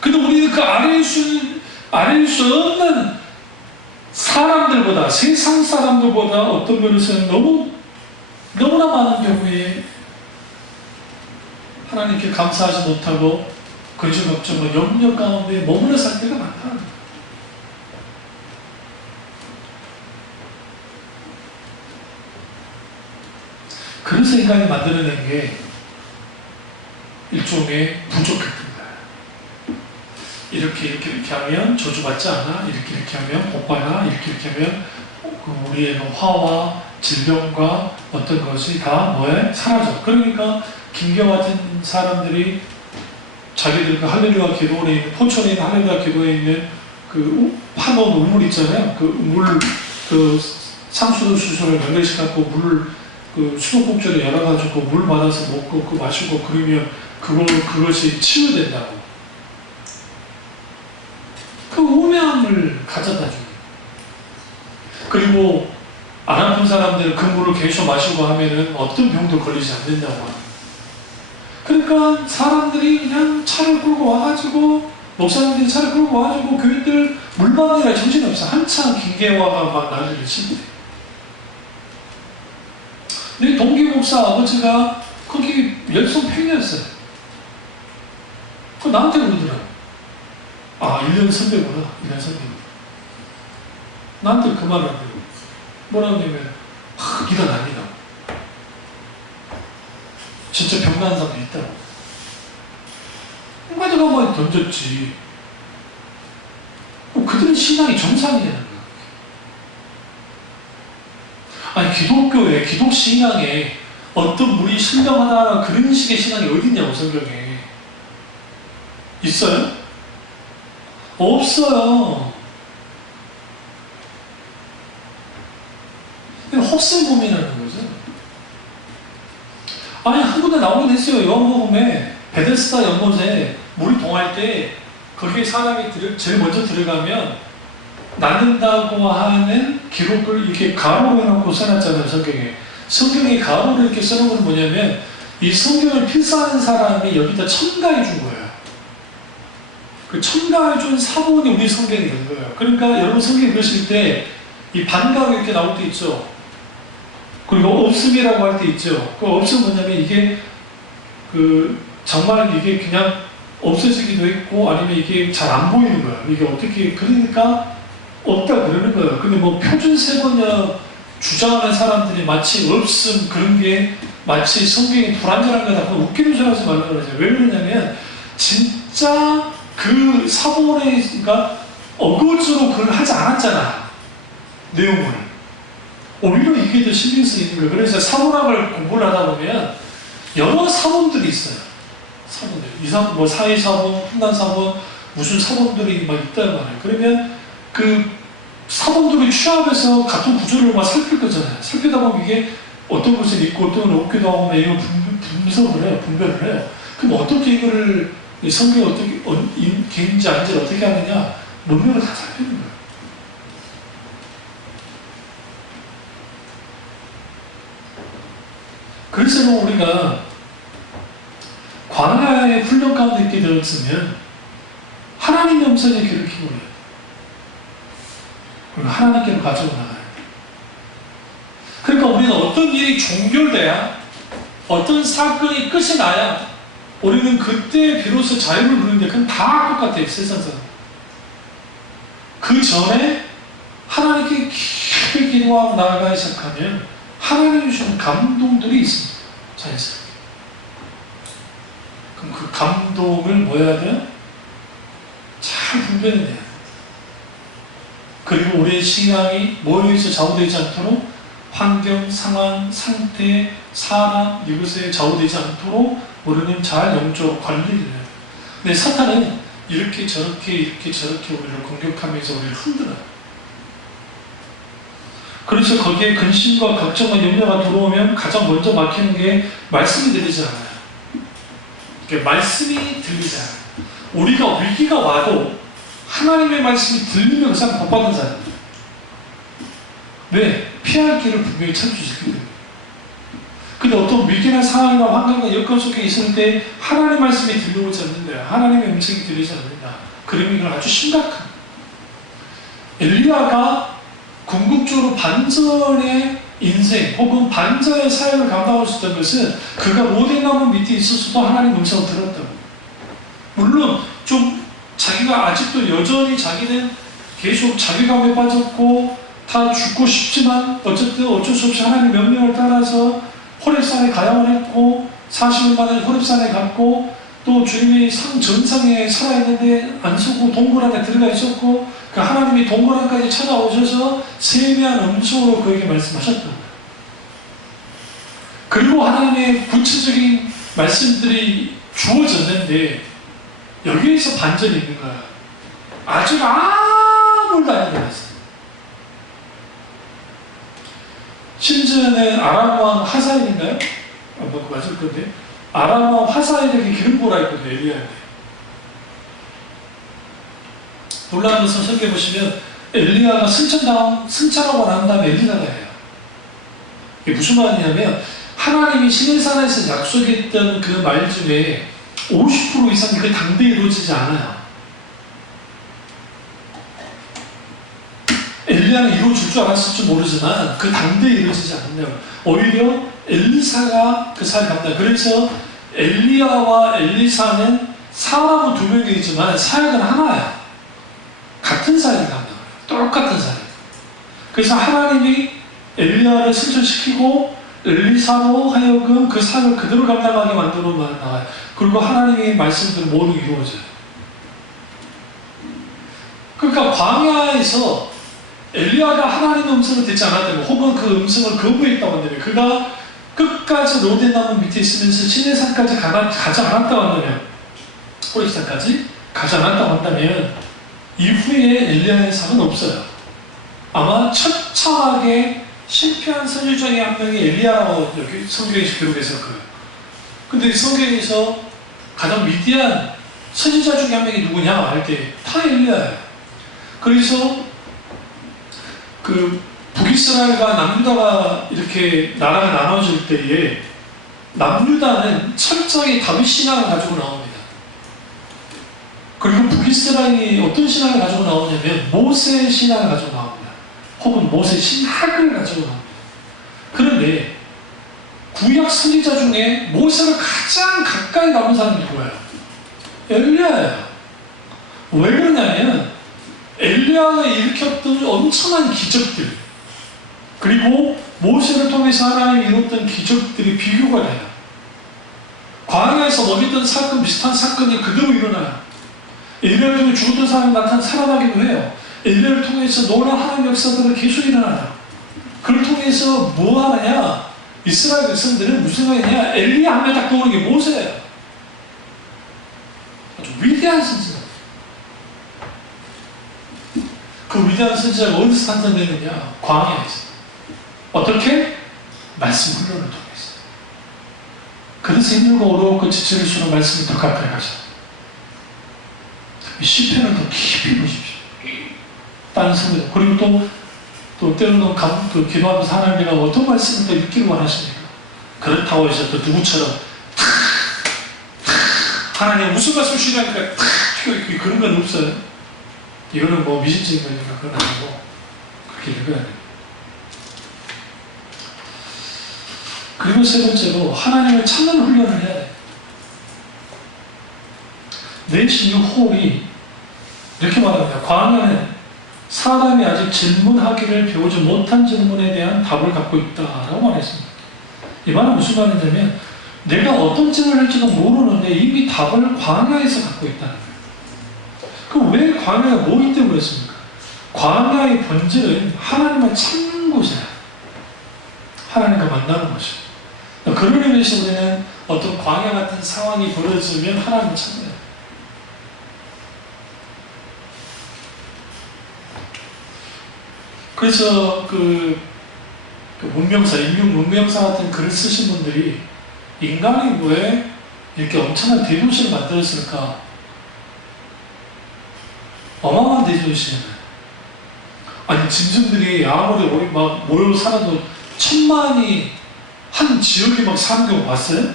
근데 우리는 그 아뢰줄 수 없는 사람들보다, 세상 사람들보다 어떤 면에서는 너무나 많은 경우에 하나님께 감사하지 못하고 근심 걱정과 염려 가운데 머물러 살 때가 많다는 거예요. 그래서 인간이 만들어낸 게 일종의 부족했던 거예요. 이렇게 하면 저주받지 않아? 이렇게 하면 복받아? 이렇게 하면 우리의 화와 질병과 어떤 것이 다 사라져. 그러니까 김경 같은 사람들이 자기들 그 할렐루야 기도원에 있는, 포천에 있는 할렐루야 기도에 있는 그 파놓은 우물 있잖아요. 그 물, 그 상수도 수소를 연결시켜갖고 물, 그 수도꼭지를 열어가지고 물 받아서 먹고 그 마시고 그러면 그것이 치유된다고. 그 우매함을 가져다 주고. 그리고 안 아픈 사람들은 그 물을 계속 마시고 하면은 어떤 병도 걸리지 않는다고 합니다. 그러니까 사람들이 그냥 차를 끌고 와가지고, 목사님들이 차를 끌고 와가지고 교인들 물방울이라 정신없어. 한참 김계화가 막 난리를 치는데. 근데 동기 목사 아버지가 거기 열성 팬이었어요. 그 나한테 그러더라고요. 아, 1년 선배구나. 1년 선배. 나한테 그 말을 하더라고요. 뭐라고 하냐면, 기가 납니다. 진짜 병난 사람도 있다고. 가져가 뭐 던졌지. 그들은 신앙이 정상이라는 거야. 아니, 기독교에, 기독신앙에 어떤 물이 신령하다 그런 식의 신앙이 어딨냐고, 성경에. 있어요? 없어요. 헛슬봄이라는 거죠. 아니, 한 군데 나오긴 했어요. 요한복음에 베데스다 연못에 물이 동할 때 거기에 사람이 제일 먼저 들어가면 낫는다고 하는 기록을 이렇게 가로로 해놓고 써놨잖아요. 성경에 가로로 이렇게 써놓은 건 뭐냐면 이 성경을 필사하는 사람이 여기다 첨가해 준 거예요. 그 첨가해 준 사본이 우리 성경이 된 거예요. 그러니까 여러분 성경 읽으실 때 이 반가가 이렇게 나올 때 있죠. 그리고 없음이라고 할 때 있죠. 그 없음 뭐냐면 이게 정말 이게 그냥 없어지기도 했고 아니면 이게 잘 안 보이는 거예요. 이게 어떻게, 그러니까 없다 그러는 거예요. 근데 뭐 표준 세번역 주장하는 사람들이 마치 없음 그런 게 마치 성경이 불완전한 거다. 웃기는 소리 하지 말라고 그러죠. 왜 그러냐면 진짜 그 사본에, 그러니까 어거지로 그걸 하지 않았잖아. 내용을. 오히려 이게 더 신경 쓰이는 거예요. 그래서 사본학을 공부를 하다 보면 여러 사본들이 있어요. 사본들. 뭐 사회사본, 판단사본, 무슨 사본들이 막 있단 말이에요. 그러면 그 사본들이 취합해서 같은 구조를 막 살필 거잖아요. 살피다 보면 이게 어떤 것은 있고 어떤 건 없기도 하고 이걸 분석을 해요. 분별을 해요. 그럼 어떻게 이거를 성경이 어떻게 개인지 아닌지 어떻게 하느냐, 논문을 다 살피는 거예요. 그래서 우리가 광야의 훈련 가운데 있게 되었으면 하나님의 음성에 귀를 기울여야 돼. 그리고 하나님께로 가지고 나가야 돼. 그러니까 우리는 어떤 일이 종결돼야, 어떤 사건이 끝이 나야 우리는 그때 비로소 자유를 누리는데 그건 다 똑같아요. 세상 사람. 그 전에 하나님께 깊이 기도하고 나아가기 시작하면 하나님이 주는 감동들이 있습니다. 자연스럽게. 그럼 그 감동을 뭐 해야 돼요? 잘 분별해내야 돼요. 그리고 우리의 신앙이 뭐에 의해서 좌우되지 않도록 환경, 상황, 상태, 사람, 이것에 좌우되지 않도록 우리는 잘 영적으로 관리를 해야 돼요. 근데 사탄은 이렇게 저렇게 우리를 공격하면서 우리를 흔들어요. 그래서 거기에 근심과 걱정과 염려가 들어오면 가장 먼저 막히는 게 말씀이 들리지 않아요. 그러니까 말씀이 들리지 않아요. 우리가 위기가 와도 하나님의 말씀이 들리면 그냥 복받은 사람입니다. 왜? 피할 길을 분명히 찾아주시기 때문에. 근데 어떤 위기나 상황이나 환경과 여건 속에 있을 때 하나님의 말씀이 들려오지 않는다. 하나님의 음성이 들리지 않는다. 그러면 이건 아주 심각한. 엘리야가 궁극적으로 반전의 인생 혹은 반전의 사역을 감당할 수 있던 것은 그가 로데나무 밑에 있었어도 하나님 음성을 들었다고. 물론 좀 자기가 아직도 여전히 자기는 계속 자괴감에 빠졌고 다 죽고 싶지만 어쨌든 어쩔 수 없이 하나님 명령을 따라서 호렙산에 가야만 했고 40일 만에 호렙산에 갔고 또 주님이 전상에 살아있는데 안 서고 동굴 안에 들어가 있었고 그 하나님이 동굴 안까지 찾아오셔서 세미한 음성으로 그에게 말씀하셨던 거예요. 그리고 하나님의 구체적인 말씀들이 주어졌는데 여기에서 반전이 있는 거야. 아직 아무것도 아닌 거였어요. 심지어는 아람왕 하사엘인가요? 뭐 맞을 건데 아람왕 하사엘에게 기름 부으라 했거든요. 엘리야한테. 놀라운 것을 설계 보시면 엘리야가 승천하고 난 다음에 엘리사가 해요. 이게 무슨 말이냐면 하나님이 시내산에서 약속했던 그 말 중에 50% 이상이 그 당대에 이루어지지 않아요. 엘리야는 이루어질 줄 알았을지 모르지만 그 당대에 이루어지지 않는다고. 오히려 엘리사가 그 사역을 합니다. 그래서 엘리야와 엘리사는 사람은 두 명이지만 사역은 하나야. 같은 사역을 합니다. 똑같은 사역. 그래서 하나님이 엘리야를 승천시키고 엘리사로 하여금 그 사역을 그대로 감당하게 만들어 나가요. 그리고 하나님의 말씀들은 모두 이루어져요. 그러니까 광야에서 엘리야가 하나님의 음성을 듣지 않았다면 혹은 그 음성을 거부했다고 한다면 그가 끝까지 로데나무 밑에 있으면서 시내산까지 가지 않았다고 한다면 호렙산까지 가지 않았다고 한다면 이후에 엘리야의 상은 없어요. 아마 처참하게 실패한 선지자 중에 한 명이 엘리야라고 여기 성경에서 기록해서 거예요. 근데 성경에서 가장 위대한 선지자 중에 한 명이 누구냐 할 때 다 엘리야예요. 그래서 그 북이스라엘과 남유다가 이렇게 나라가 나눠질 때에 남유다는 철저히 다윗 신앙을 가지고 나옵니다. 그리고 북이스라엘이 어떤 신앙을 가지고 나오냐면 모세 신앙을 가지고 나옵니다. 혹은 모세 신학을 가지고 나옵니다. 그런데 구약 선지자 중에 모세를 가장 가까이 남은 사람이 누구예요? 엘리야예요. 왜 그러냐면 엘리야가 일으켰던 엄청난 기적들 그리고 모세를 통해서 하나님이 이뤘던 기적들이 비교가 돼요. 광야에서 먹였던 사건 비슷한 사건이 그대로 일어나요. 엘리야를 통해 죽었던 사람이 살아나기도 해요. 엘리야를 통해서 놀라운 하나님의 역사들이 계속 일어나요. 그걸 통해서 뭐 하느냐? 이스라엘 백성들은 무슨 생각이냐? 엘리야 하면 딱 떠오르는 게 모세예요. 아주 위대한 선지자. 그 위대한 선지자가 어디서 탄생되느냐? 광야에서. 어떻게? 말씀 훈련을 통해서. 그래서 힘들고 어려웠고 지칠수록 말씀이 더 가까이 가셔. 이 시편을 더 깊이 보십시오. 다른 성경. 그리고 또 때로는 기도하면서 하나님 내가 어떤 말씀을 더 읽기를 원하십니까? 그렇다고 해서 또 누구처럼 하나님 무슨 말씀 주시냐니까 그런 건 없어요. 이거는 뭐 미신적인 거니까 그건 아니고 그렇게 읽어야 돼요. 그리고 세 번째로 하나님을 찾는 훈련을 해야 돼요. 내 신유 호흡이 이렇게 말합니다. 광야는 사람이 아직 질문하기를 배우지 못한 질문에 대한 답을 갖고 있다라고 말했습니다. 이 말은 무슨 말이냐면 내가 어떤 질문을 할지도 모르는데 이미 답을 광야에서 갖고 있다는 거예요. 그럼 왜 광야가 뭐기 때문에 그랬습니까? 광야의 본질은 하나님을 찾는 곳이야. 하나님과 만나는 것이에요. 그런 의미에서 우리는 어떤 광야 같은 상황이 벌어지면 하나님을 찾아요. 그래서 그 문명사, 인류 문명사 같은 글을 쓰신 분들이 인간이 왜 이렇게 엄청난 대도시를 만들었을까? 어마어마한 대도시잖아요. 아니, 짐승들이 아무리 막 모여 살아도 천만이 한 지역에 막 사는 경우 봤어요?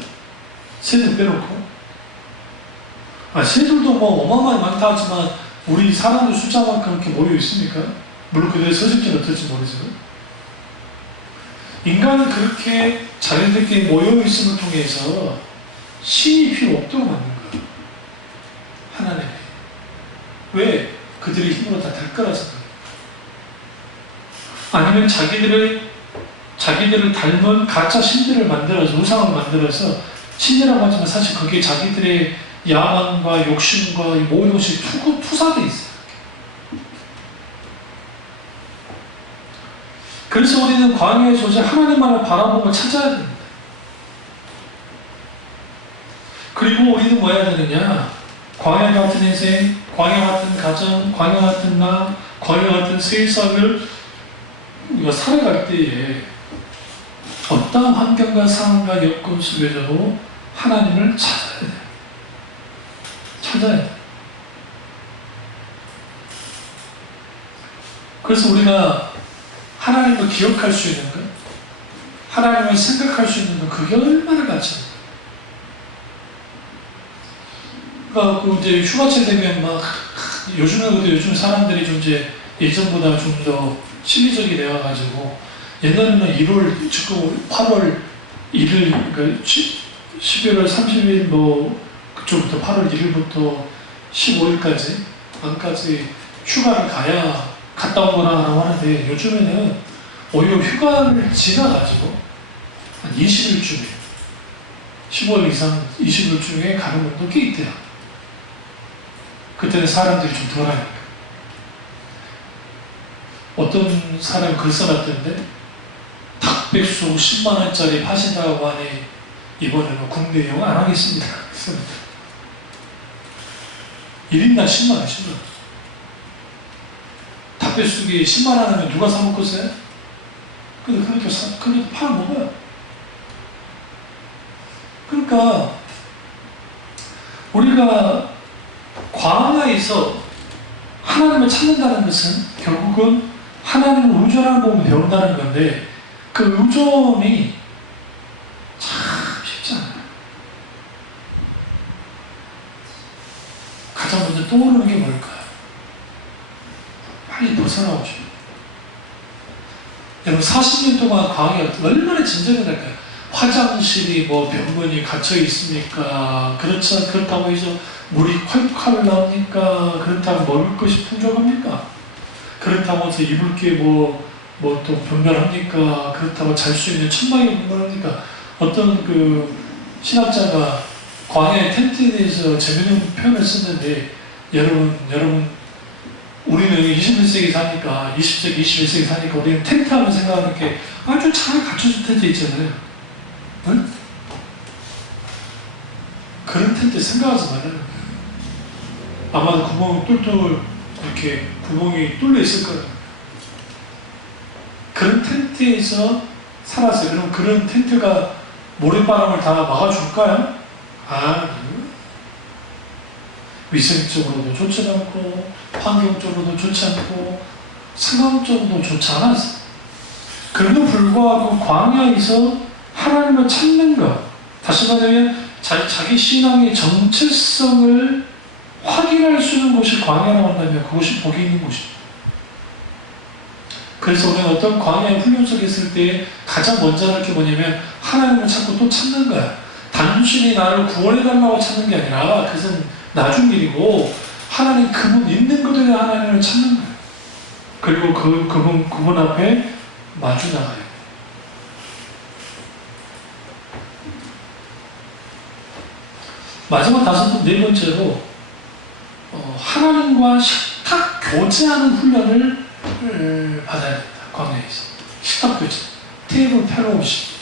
새들 빼놓고. 새들도 뭐 어마어마하게 많다 하지만 우리 사람들 숫자만큼 그렇게 모여 있습니까? 물론 그들의 서식지는 어떨지 모르지만. 인간은 그렇게 자기들끼리 모여있음을 통해서 신이 필요 없도록 만든 거예요. 하나님이. 왜? 그들의 힘으로 다 될 거라서. 아니면 자기들을 닮은 가짜 신들을 만들어서, 우상을 만들어서, 신이라고 하지만 사실 그게 자기들의 야망과 욕심과 모든 것이 투사되어 있어요. 그래서 우리는 광야의 존재 하나님만을 바라보고 찾아야 됩니다. 그리고 우리는 뭐 해야 되느냐? 광야 같은 인생, 광야 같은 가정, 광야 같은 나, 광야 같은 세상을 우리가 살아갈 때에 어떠한 환경과 상황과 여건 속에서도 하나님을 찾아야 돼요. 찾아야 돼요. 그래서 우리가 하나님을 기억할 수 있는 것, 하나님을 생각할 수 있는 것, 그게 얼마나 가치입니까? 그러니까 이제 휴가철 되면 막 요즘 사람들이 좀 이제 예전보다 좀 더 실리적이 되어가지고 옛날에는 1월, 지금 8월 1일, 그러니까 12월 30일 뭐 그쪽부터 8월 1일부터 15일까지 안까지 휴가를 가야 갔다 온 거라고 하는데 요즘에는 오히려 휴가를 지나가지고 한 20일쯤에 15일 이상 20일쯤에 가는 분도 꽤 있대요. 그때는 사람들이 좀 덜하니까. 어떤 사람이 글 써놨던데 닭백숙 10만원짜리 파신다고 하니 이번에는 국내 영화 안 하겠습니다. 1인당 10만원, 10만원. 닭백숙이 10만원 하면 누가 사 먹겠어요? 근데 그렇게 팔아먹어요. 그러니까 우리가 광야에서 하나님을 찾는다는 것은 결국은 하나님을 의존하는 법을 배운다는 건데 그 의존이 참 쉽지 않아요. 가장 먼저 떠오르는 게 뭘까요? 빨리 벗어나오죠. 여러분 40년 동안 광야 얼마나 진정을할까요? 화장실이 뭐 변문이 갇혀 있습니까? 그렇다고 해서 물이 콸콸 나옵니까? 그렇다고 먹을 것이 풍족합니까? 그렇다고 해서 입을 게 뭐 또 변변합니까? 그렇다고 잘 수 있는 천막이 변변합니까? 어떤 그 신학자가 광야의 텐트에 대해서 재밌는 표현을 썼는데 여러분 우리는 21세기 사니까 20세기, 21세기 사니까 우리는 텐트 하면 생각하는 게 아주 잘 갖춰진 텐트 있잖아요. 응? 그런 텐트 생각하지 말아요. 아마도 구멍이 이렇게 구멍이 뚫려 있을 거예요. 그런 텐트에서 살았어요. 그럼 그런 텐트가 모래바람을 다 막아줄까요? 위생적으로도 좋지 않고 환경적으로도 좋지 않고 상황적으로도 좋지 않았어요. 그럼에도 불구하고 광야에서 하나님을 찾는 것, 다시 말하면 자기 신앙의 정체성을 확인할 수 있는 곳이 광야라고 한다면 그것이 복이 있는 곳입니다. 그래서 우리는 어떤 광야의 훈련 속에 있을 때 가장 먼저 할 게 뭐냐면 하나님을 찾고 또 찾는 거야. 단순히 나를 구원해달라고 찾는 게 아니라 그것은 나중 일이고 하나님 그분 있는 그대로 하나님을 찾는 거예요. 그리고 그분 앞에 마주 나가요. 마지막 네 번째로 하나님과 식탁 교제하는 훈련을 받아야 된다. 광야에서 식탁 교제, 테이블 펠로우십.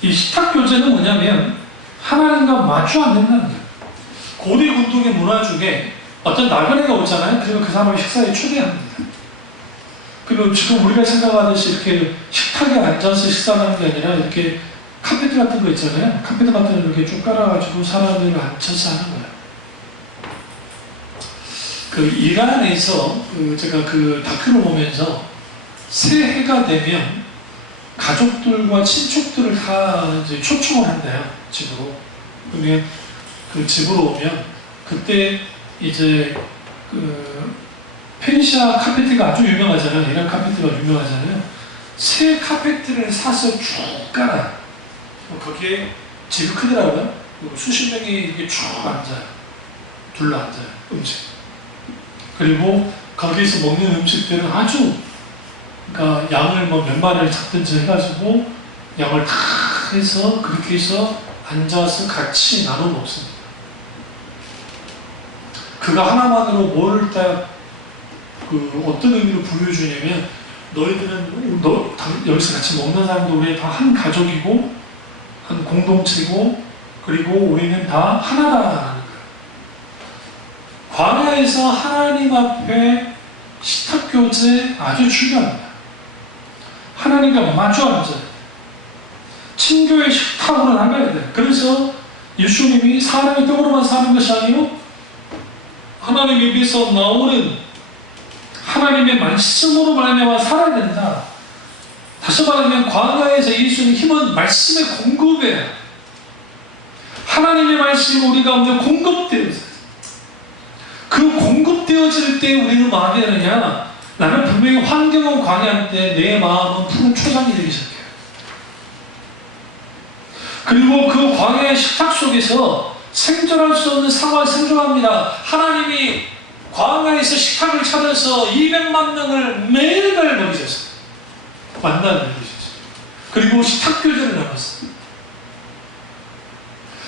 이 식탁 교제는 뭐냐면 하나님과 마주 앉는다는 거예요. 고대 군독의 문화 중에 어떤 나그네가 오잖아요. 그러면 그 사람을 식사에 초대합니다. 그리고 지금 우리가 생각하듯이 이렇게 식탁에 앉아서 식사하는 게 아니라 이렇게 카페트 같은 거 있잖아요. 카페트 같은 거 이렇게 쭉 깔아가지고 사람들을 앉혀서 하는 거예요. 그 이란에서 제가 그 다큐를 보면서 새해가 되면 가족들과 친척들을 다 이제 초청을 한대요. 집으로. 그러면 그 집으로 오면 그때 이제 그 페르시아 카페트가 아주 유명하잖아요. 이란 카페트가 유명하잖아요. 새 카페트를 사서 쭉 깔아요. 거기에 집이 크더라고요. 수십 명이 이렇게 쭉 앉아요. 둘러 앉아요. 음식. 그리고 거기서 먹는 음식들은 아주, 그러니까 양을 뭐 몇 마리를 잡든지 해가지고 양을 다 해서 그렇게 해서 앉아서 같이 나눠 먹습니다. 그거 하나만으로 뭘 어떤 의미로 부여주냐면 너희들은 여기서 같이 먹는 사람도 우리 다 한 가족이고 한 공동체고 그리고 우리는 다 하나다라는 거예요. 광야에서 하나님 앞에 식탁 교제 아주 중요합니다. 하나님과 마주 앉아요. 친교의 식탁으로 나가야 돼요. 그래서 예수님이 사람이 떡으로만 사는 것이 아니요 하나님 입에서 나오는 하나님의 말씀으로 말미암아 살아야 된다. 다시 말하면 광야에서 예수님 힘은 말씀의 공급이에요. 하나님의 말씀이 우리 가운데 공급되어져요. 그 공급되어질 때 우리는 마음이 되느냐? 나는 분명히 환경은 광야인데 내 마음은 푸른 초장이 되기 시작해요. 그리고 그 광야의 식탁 속에서 생존할 수 없는 상황을 생존합니다. 하나님이 광야에서 식탁을 차려서 200만 명을 매일매일 먹이셨어요. 만나는 것이죠. 그리고 식탁 교제를 나눴어요.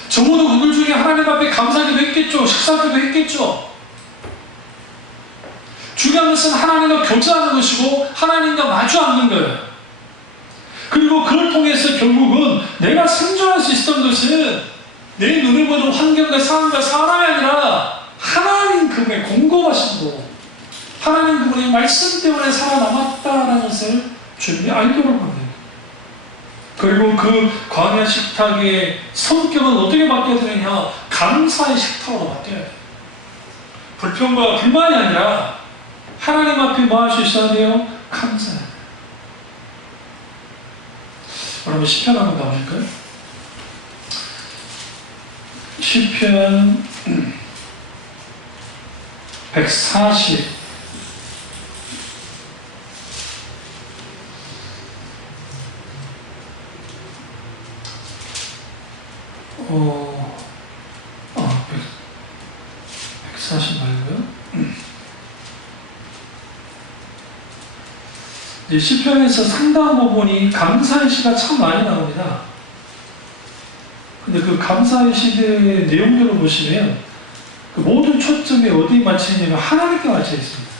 적어도 그들 중에 하나님 앞에 감사기도 했겠죠. 식사기도 했겠죠. 중요한 것은 하나님과 교제하는 것이고 하나님과 마주 앉는 거예요. 그리고 그걸 통해서 결국은 내가 생존할 수 있었던 것은 내 눈에 보는 환경과 상황과 사람이 아니라 하나님 그분의 공급하심으로 하나님 그분의 말씀 때문에 살아남았다는 것을 주님이 알도록 합니다. 그리고 그 광야 식탁의 성격은 어떻게 바뀌어야 되느냐? 감사의 식탁으로 바뀌어야 돼요. 불평과 불만이 아니라 하나님 앞에 뭐 할 수 있어야 돼요? 감사해야 돼요. 여러분 시편 한번 가보실까요? 시편 140 140 말고요. 이제 시편에서 상당한 부분이 감사의 시가 참 많이 나옵니다. 근데 그 감사의 시의 내용들을 보시면 그 모든 초점이 어디에 맞춰 있냐면 하나님께 맞춰 있습니다.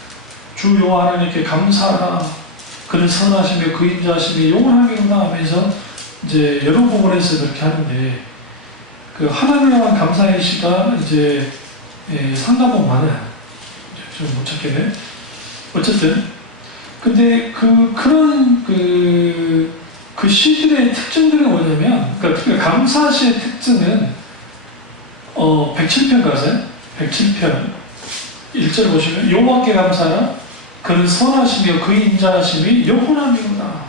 주 여호와 하나님께 감사하라. 그는 선하시며 그 인자하심이 영원하기로다 하면서 이제 여러 부분에서 그렇게 하는데 그 하나님에 대한 감사의 시가 이제 상당 부분 많아요. 좀 못 찾겠네. 어쨌든 근데 그런 시들의 특징들이 뭐냐면 그러니까 감사시의 특징은 107편 가세요. 107편 1절 보시면 여호와께 감사하라. 그는 선하시며 그 인자하심이 영원함이로다.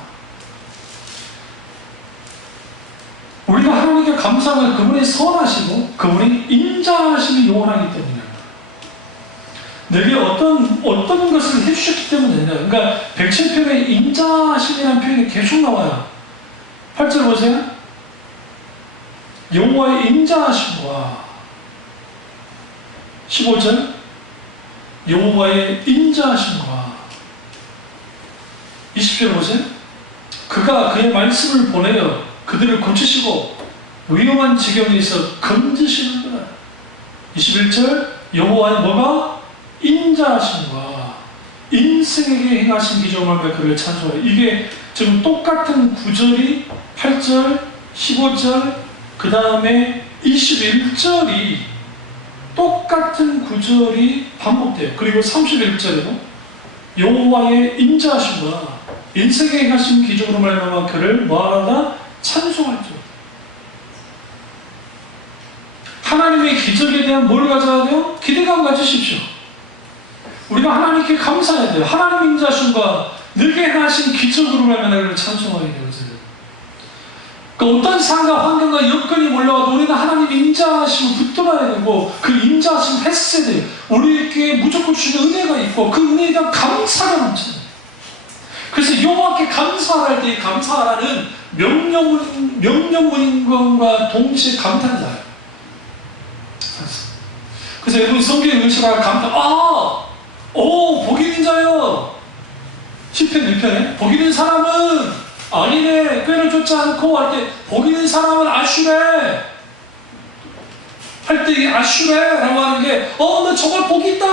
우리가 하나님께 감사하면 그분이 선하시고 그분이 인자하심이 영원하기 때문에 내게 어떤 것을 해주셨기 때문에 그러니까 107편에 인자하심이라는 표현이 계속 나와요. 8절 보세요. 여호와의 인자하심과 15절 여호와의 인자하심과 20절 보세요. 그가 그의 말씀을 보내어 그들을 고치시고 위험한 지경에서 건지시는구나. 21절 여호와의 뭐가? 인자하심과 인생에게 행하신 기적을 그를 찬송하여. 이게 지금 똑같은 구절이 8절, 15절, 그 다음에 21절이 똑같은 구절이 반복돼요. 그리고 31절에도 여호와의 인자하심과 인생에 행하신 기적으로 말미암아 그를 뭐하다? 찬송할지어다. 하나님의 기적에 대한 뭘 가져야 돼요? 기대감 가지십시오. 우리가 하나님께 감사해야 돼요. 하나님 인자하심과 내게 행하신 기적으로 말미암아 그를 찬송하게 되거든요. 그러니까 어떤 상황과 환경과 여건이 몰려와도 우리는 하나님의 인자하심을 붙들어야 되고, 그 인자하심 헤세드, 우리에게 무조건 주신 은혜가 있고 그 은혜에 대한 감사가 넘쳐요. 그래서 여호와께 감사할 때 감사하라는 명령문인 것과 동시에 감탄사예요. 그래서 여러분 성경에 의식하고 감탄, 복이 있는 자여. 시편 1편에 복이 있는 사람은 아니네, 꾀를 쫓지 않고 할 때 복이 있는 사람은 아슈레 할 때 이 아슈레라고 하는 게 나 정말 복이 있다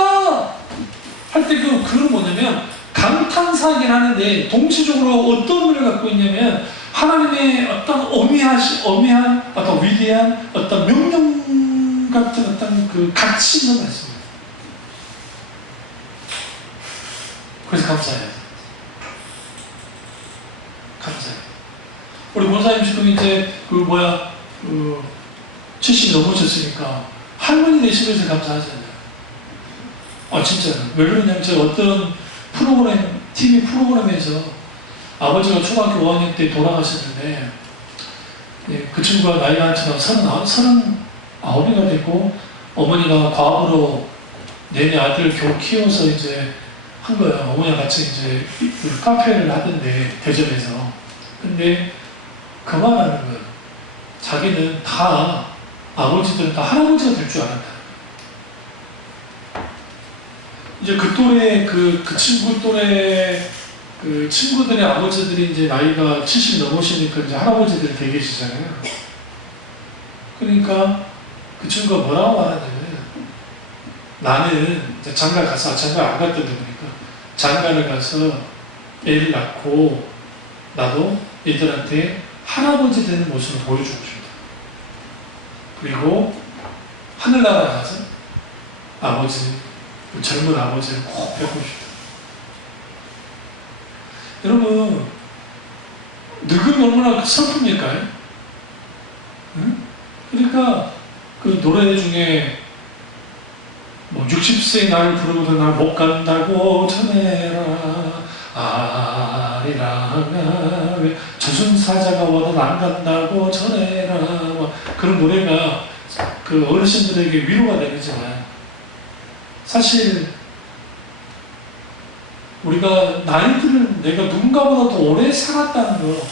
할 때 그건 뭐냐면 감탄사이긴 하는데 동시적으로 어떤 의미를 갖고 있냐면 하나님의 어떤 어미한 어떤 위대한 어떤 명령 같은 어떤 그 가치 있는 말씀이에요. 그래서 감사해요. 감사해요. 우리 권사님 지금 이제 70 넘으셨으니까 할머니 되시면서 감사하잖아요. 진짜요. 왜 그러냐면 제가 어떤 TV 프로그램에서 아버지가 초등학교 5학년 때 돌아가셨는데, 그 친구가 나이가 한참 39이나 됐고, 어머니가 과학으로 내내 아들을 겨우 키워서 이제 한 거예요. 어머니가 같이 이제 그 카페를 하던데, 대전에서. 근데 그만하는 거예요. 자기는 다, 아버지들은 다 할아버지가 될 줄 알았다. 이제 그 또래, 그 친구 또래, 그 친구들의 아버지들이 이제 나이가 70 넘으시니까 이제 할아버지들이 되게 계시잖아요. 그러니까 그 친구가 뭐라고 말하냐면, 나는 이제 장가 가서, 장가 안 갔던 데보니까, 장가를 가서 애를 낳고, 나도 애들한테 할아버지 되는 모습을 보여주고 싶다. 그리고 하늘나라 가서 젊은 아버지를 꼭 뵙고 싶다. 여러분, 늙으면 얼마나 슬픕니까? 응? 그러니까 그 노래 중에 60세의 나를 부르고도 날 못 간다고 전해라. 아리랑아 저승사자가 와도 안 간다고 전해라. 그런 노래가 그 어르신들에게 위로가 되지만, 사실 우리가 나이들은 내가 누군가보다 더 오래 살았다는 거,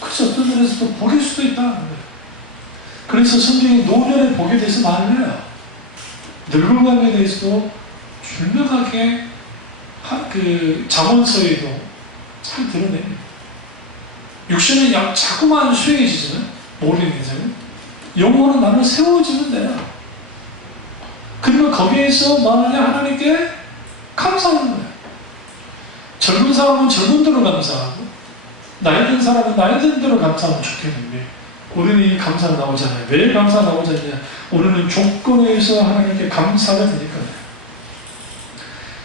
그래서 어떤 면에서 또 복일 수도 있다는 거예요. 그래서 성경이 노년의 복에 대해서 말을 해요. 늙음감에 대해서도 분명하게 그 잠언서에도 잘 드러냅니다. 육신은 자꾸만 수행해지지만, 모르는 인생은 영혼은 나를 세워지는 데야. 그리고 거기에서 만약에 하나님께 감사하는 거예요. 젊은 사람은 젊은 대로 감사하고, 나이 든 사람은 나이 든 대로 감사하면 좋겠는데, 우리는 이 감사가 나오잖아요. 왜 감사가 나오지 않냐? 우리는 조건에 의해서 하나님께 감사가 되니까요.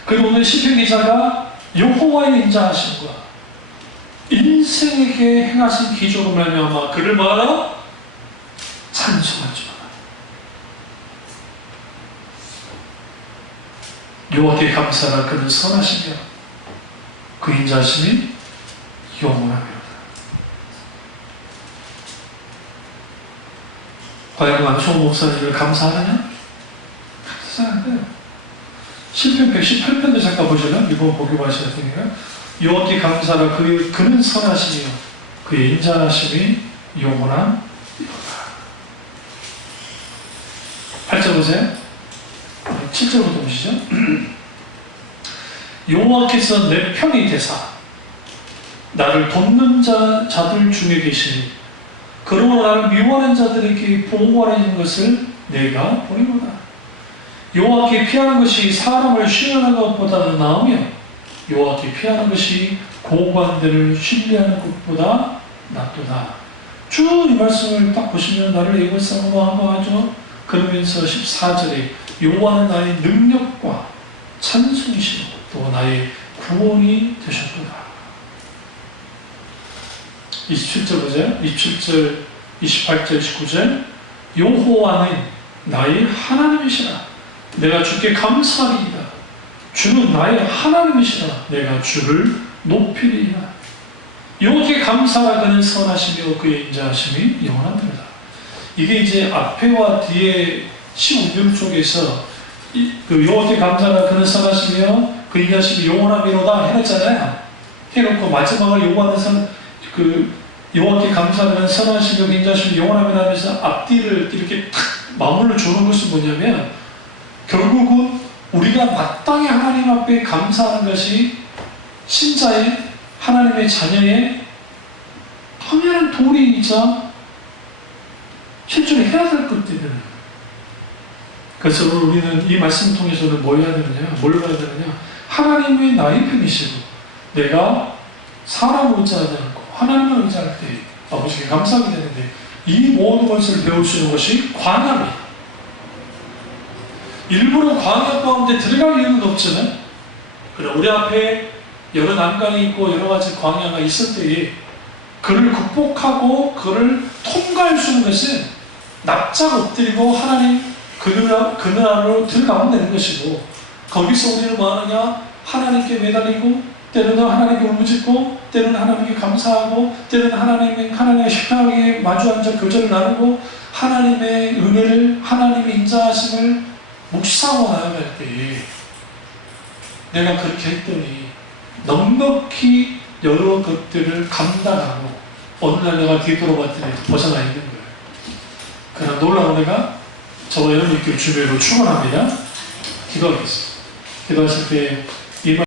그리고 오늘 시편 기자가 여호와의 인자하심과 인생에게 행하신 기적을 말미암아 그를 뭐하라? 찬송하지 마라. 여호와께 감사하라. 그는 선하시며 그 인자하심이 영원하며. 과연 안성호 목사님을 감사하느냐? 감사해야 돼요. 시편 118편도 잠깐 보시면, 이번 보기와시 같은 경우는 여호와께 감사하라. 그는 선하시며 그의 인자하심이 영원한 이로다. 8절 보세요. 7절부터 보시죠. 여호와께서 내 편이 되사 나를 돕는 자들 중에 계시니 그러므로 나를 미워하는 자들에게 보호하려는 것을 내가 보리로다. 여호와께 피하는 것이 사람을 신뢰하는 것보다는 나으며 여호와께 피하는 것이 고관들을 신뢰하는 것보다 낫도다. 쭉 이 말씀을 딱 보시면 나를 애걸싸고 하죠. 그러면서 14절에 여호와는 나의 능력과 찬송이시고 또 나의 구원이 되셨도다. 27절 보세요. 27절, 28절, 19절 여호와는 나의 하나님이시라. 내가 주께 감사하리이다. 주는 나의 하나님이시라. 내가 주를 높이리이다. 여호와께 감사하라. 그는 선하시며 그의 인자하심이 영원합니다. 이게 이제 앞에와 뒤에 15절 쪽에서 그 여호와께 감사하라. 그는 선하시며 그의 인자하심이 영원함이로다 해놨잖아요. 해놓고 마지막을 여호와께 감사하는 선하시며 인자하시며 영원함이라 하면서 앞뒤를 이렇게 탁 마무리를 주는 것은 뭐냐면 결국은 우리가 마땅히 하나님 앞에 감사하는 것이 신자의 하나님의 자녀의 당연한 도리이자 실제로 해야 될 것들이에요. 그래서 우리는 이 말씀 통해서는 뭘 해야 되느냐? 뭘 봐야 되느냐? 하나님의 나의 편이시고 내가 사람을 의지하지 않고 하나님을 의지할 때 아버지께 감사하게 되는데 이 모든 것을 배울 수 있는 것이 광야입니다. 일부러 광야 가운데 들어갈 이유는 없잖아요. 그래 우리 앞에 여러 난간이 있고 여러 가지 광야가 있을 때에 그를 극복하고 그를 통과할 수 있는 것은 납작 엎드리고 하나님 그늘 안으로 들어가면 되는 것이고 거기서 우리는 뭐 하느냐? 하나님께 매달리고 때로는 하나님께 울부짖고 때로는 하나님께 감사하고 때로는 하나님의 신앙에 마주 앉아 교제를 나누고 하나님의 은혜를 하나님의 인자하심을 묵상하고 나아갈 때에 내가 그렇게 했더니 넉넉히 여러 것들을 감당하고 어느 날 내가 뒤돌아봤더니 벗어나 있는 거예요. 그러나 놀라운 은혜가 저와 여러분께 주변으로 충만합니다. 기도하겠습니다. 기도하실 때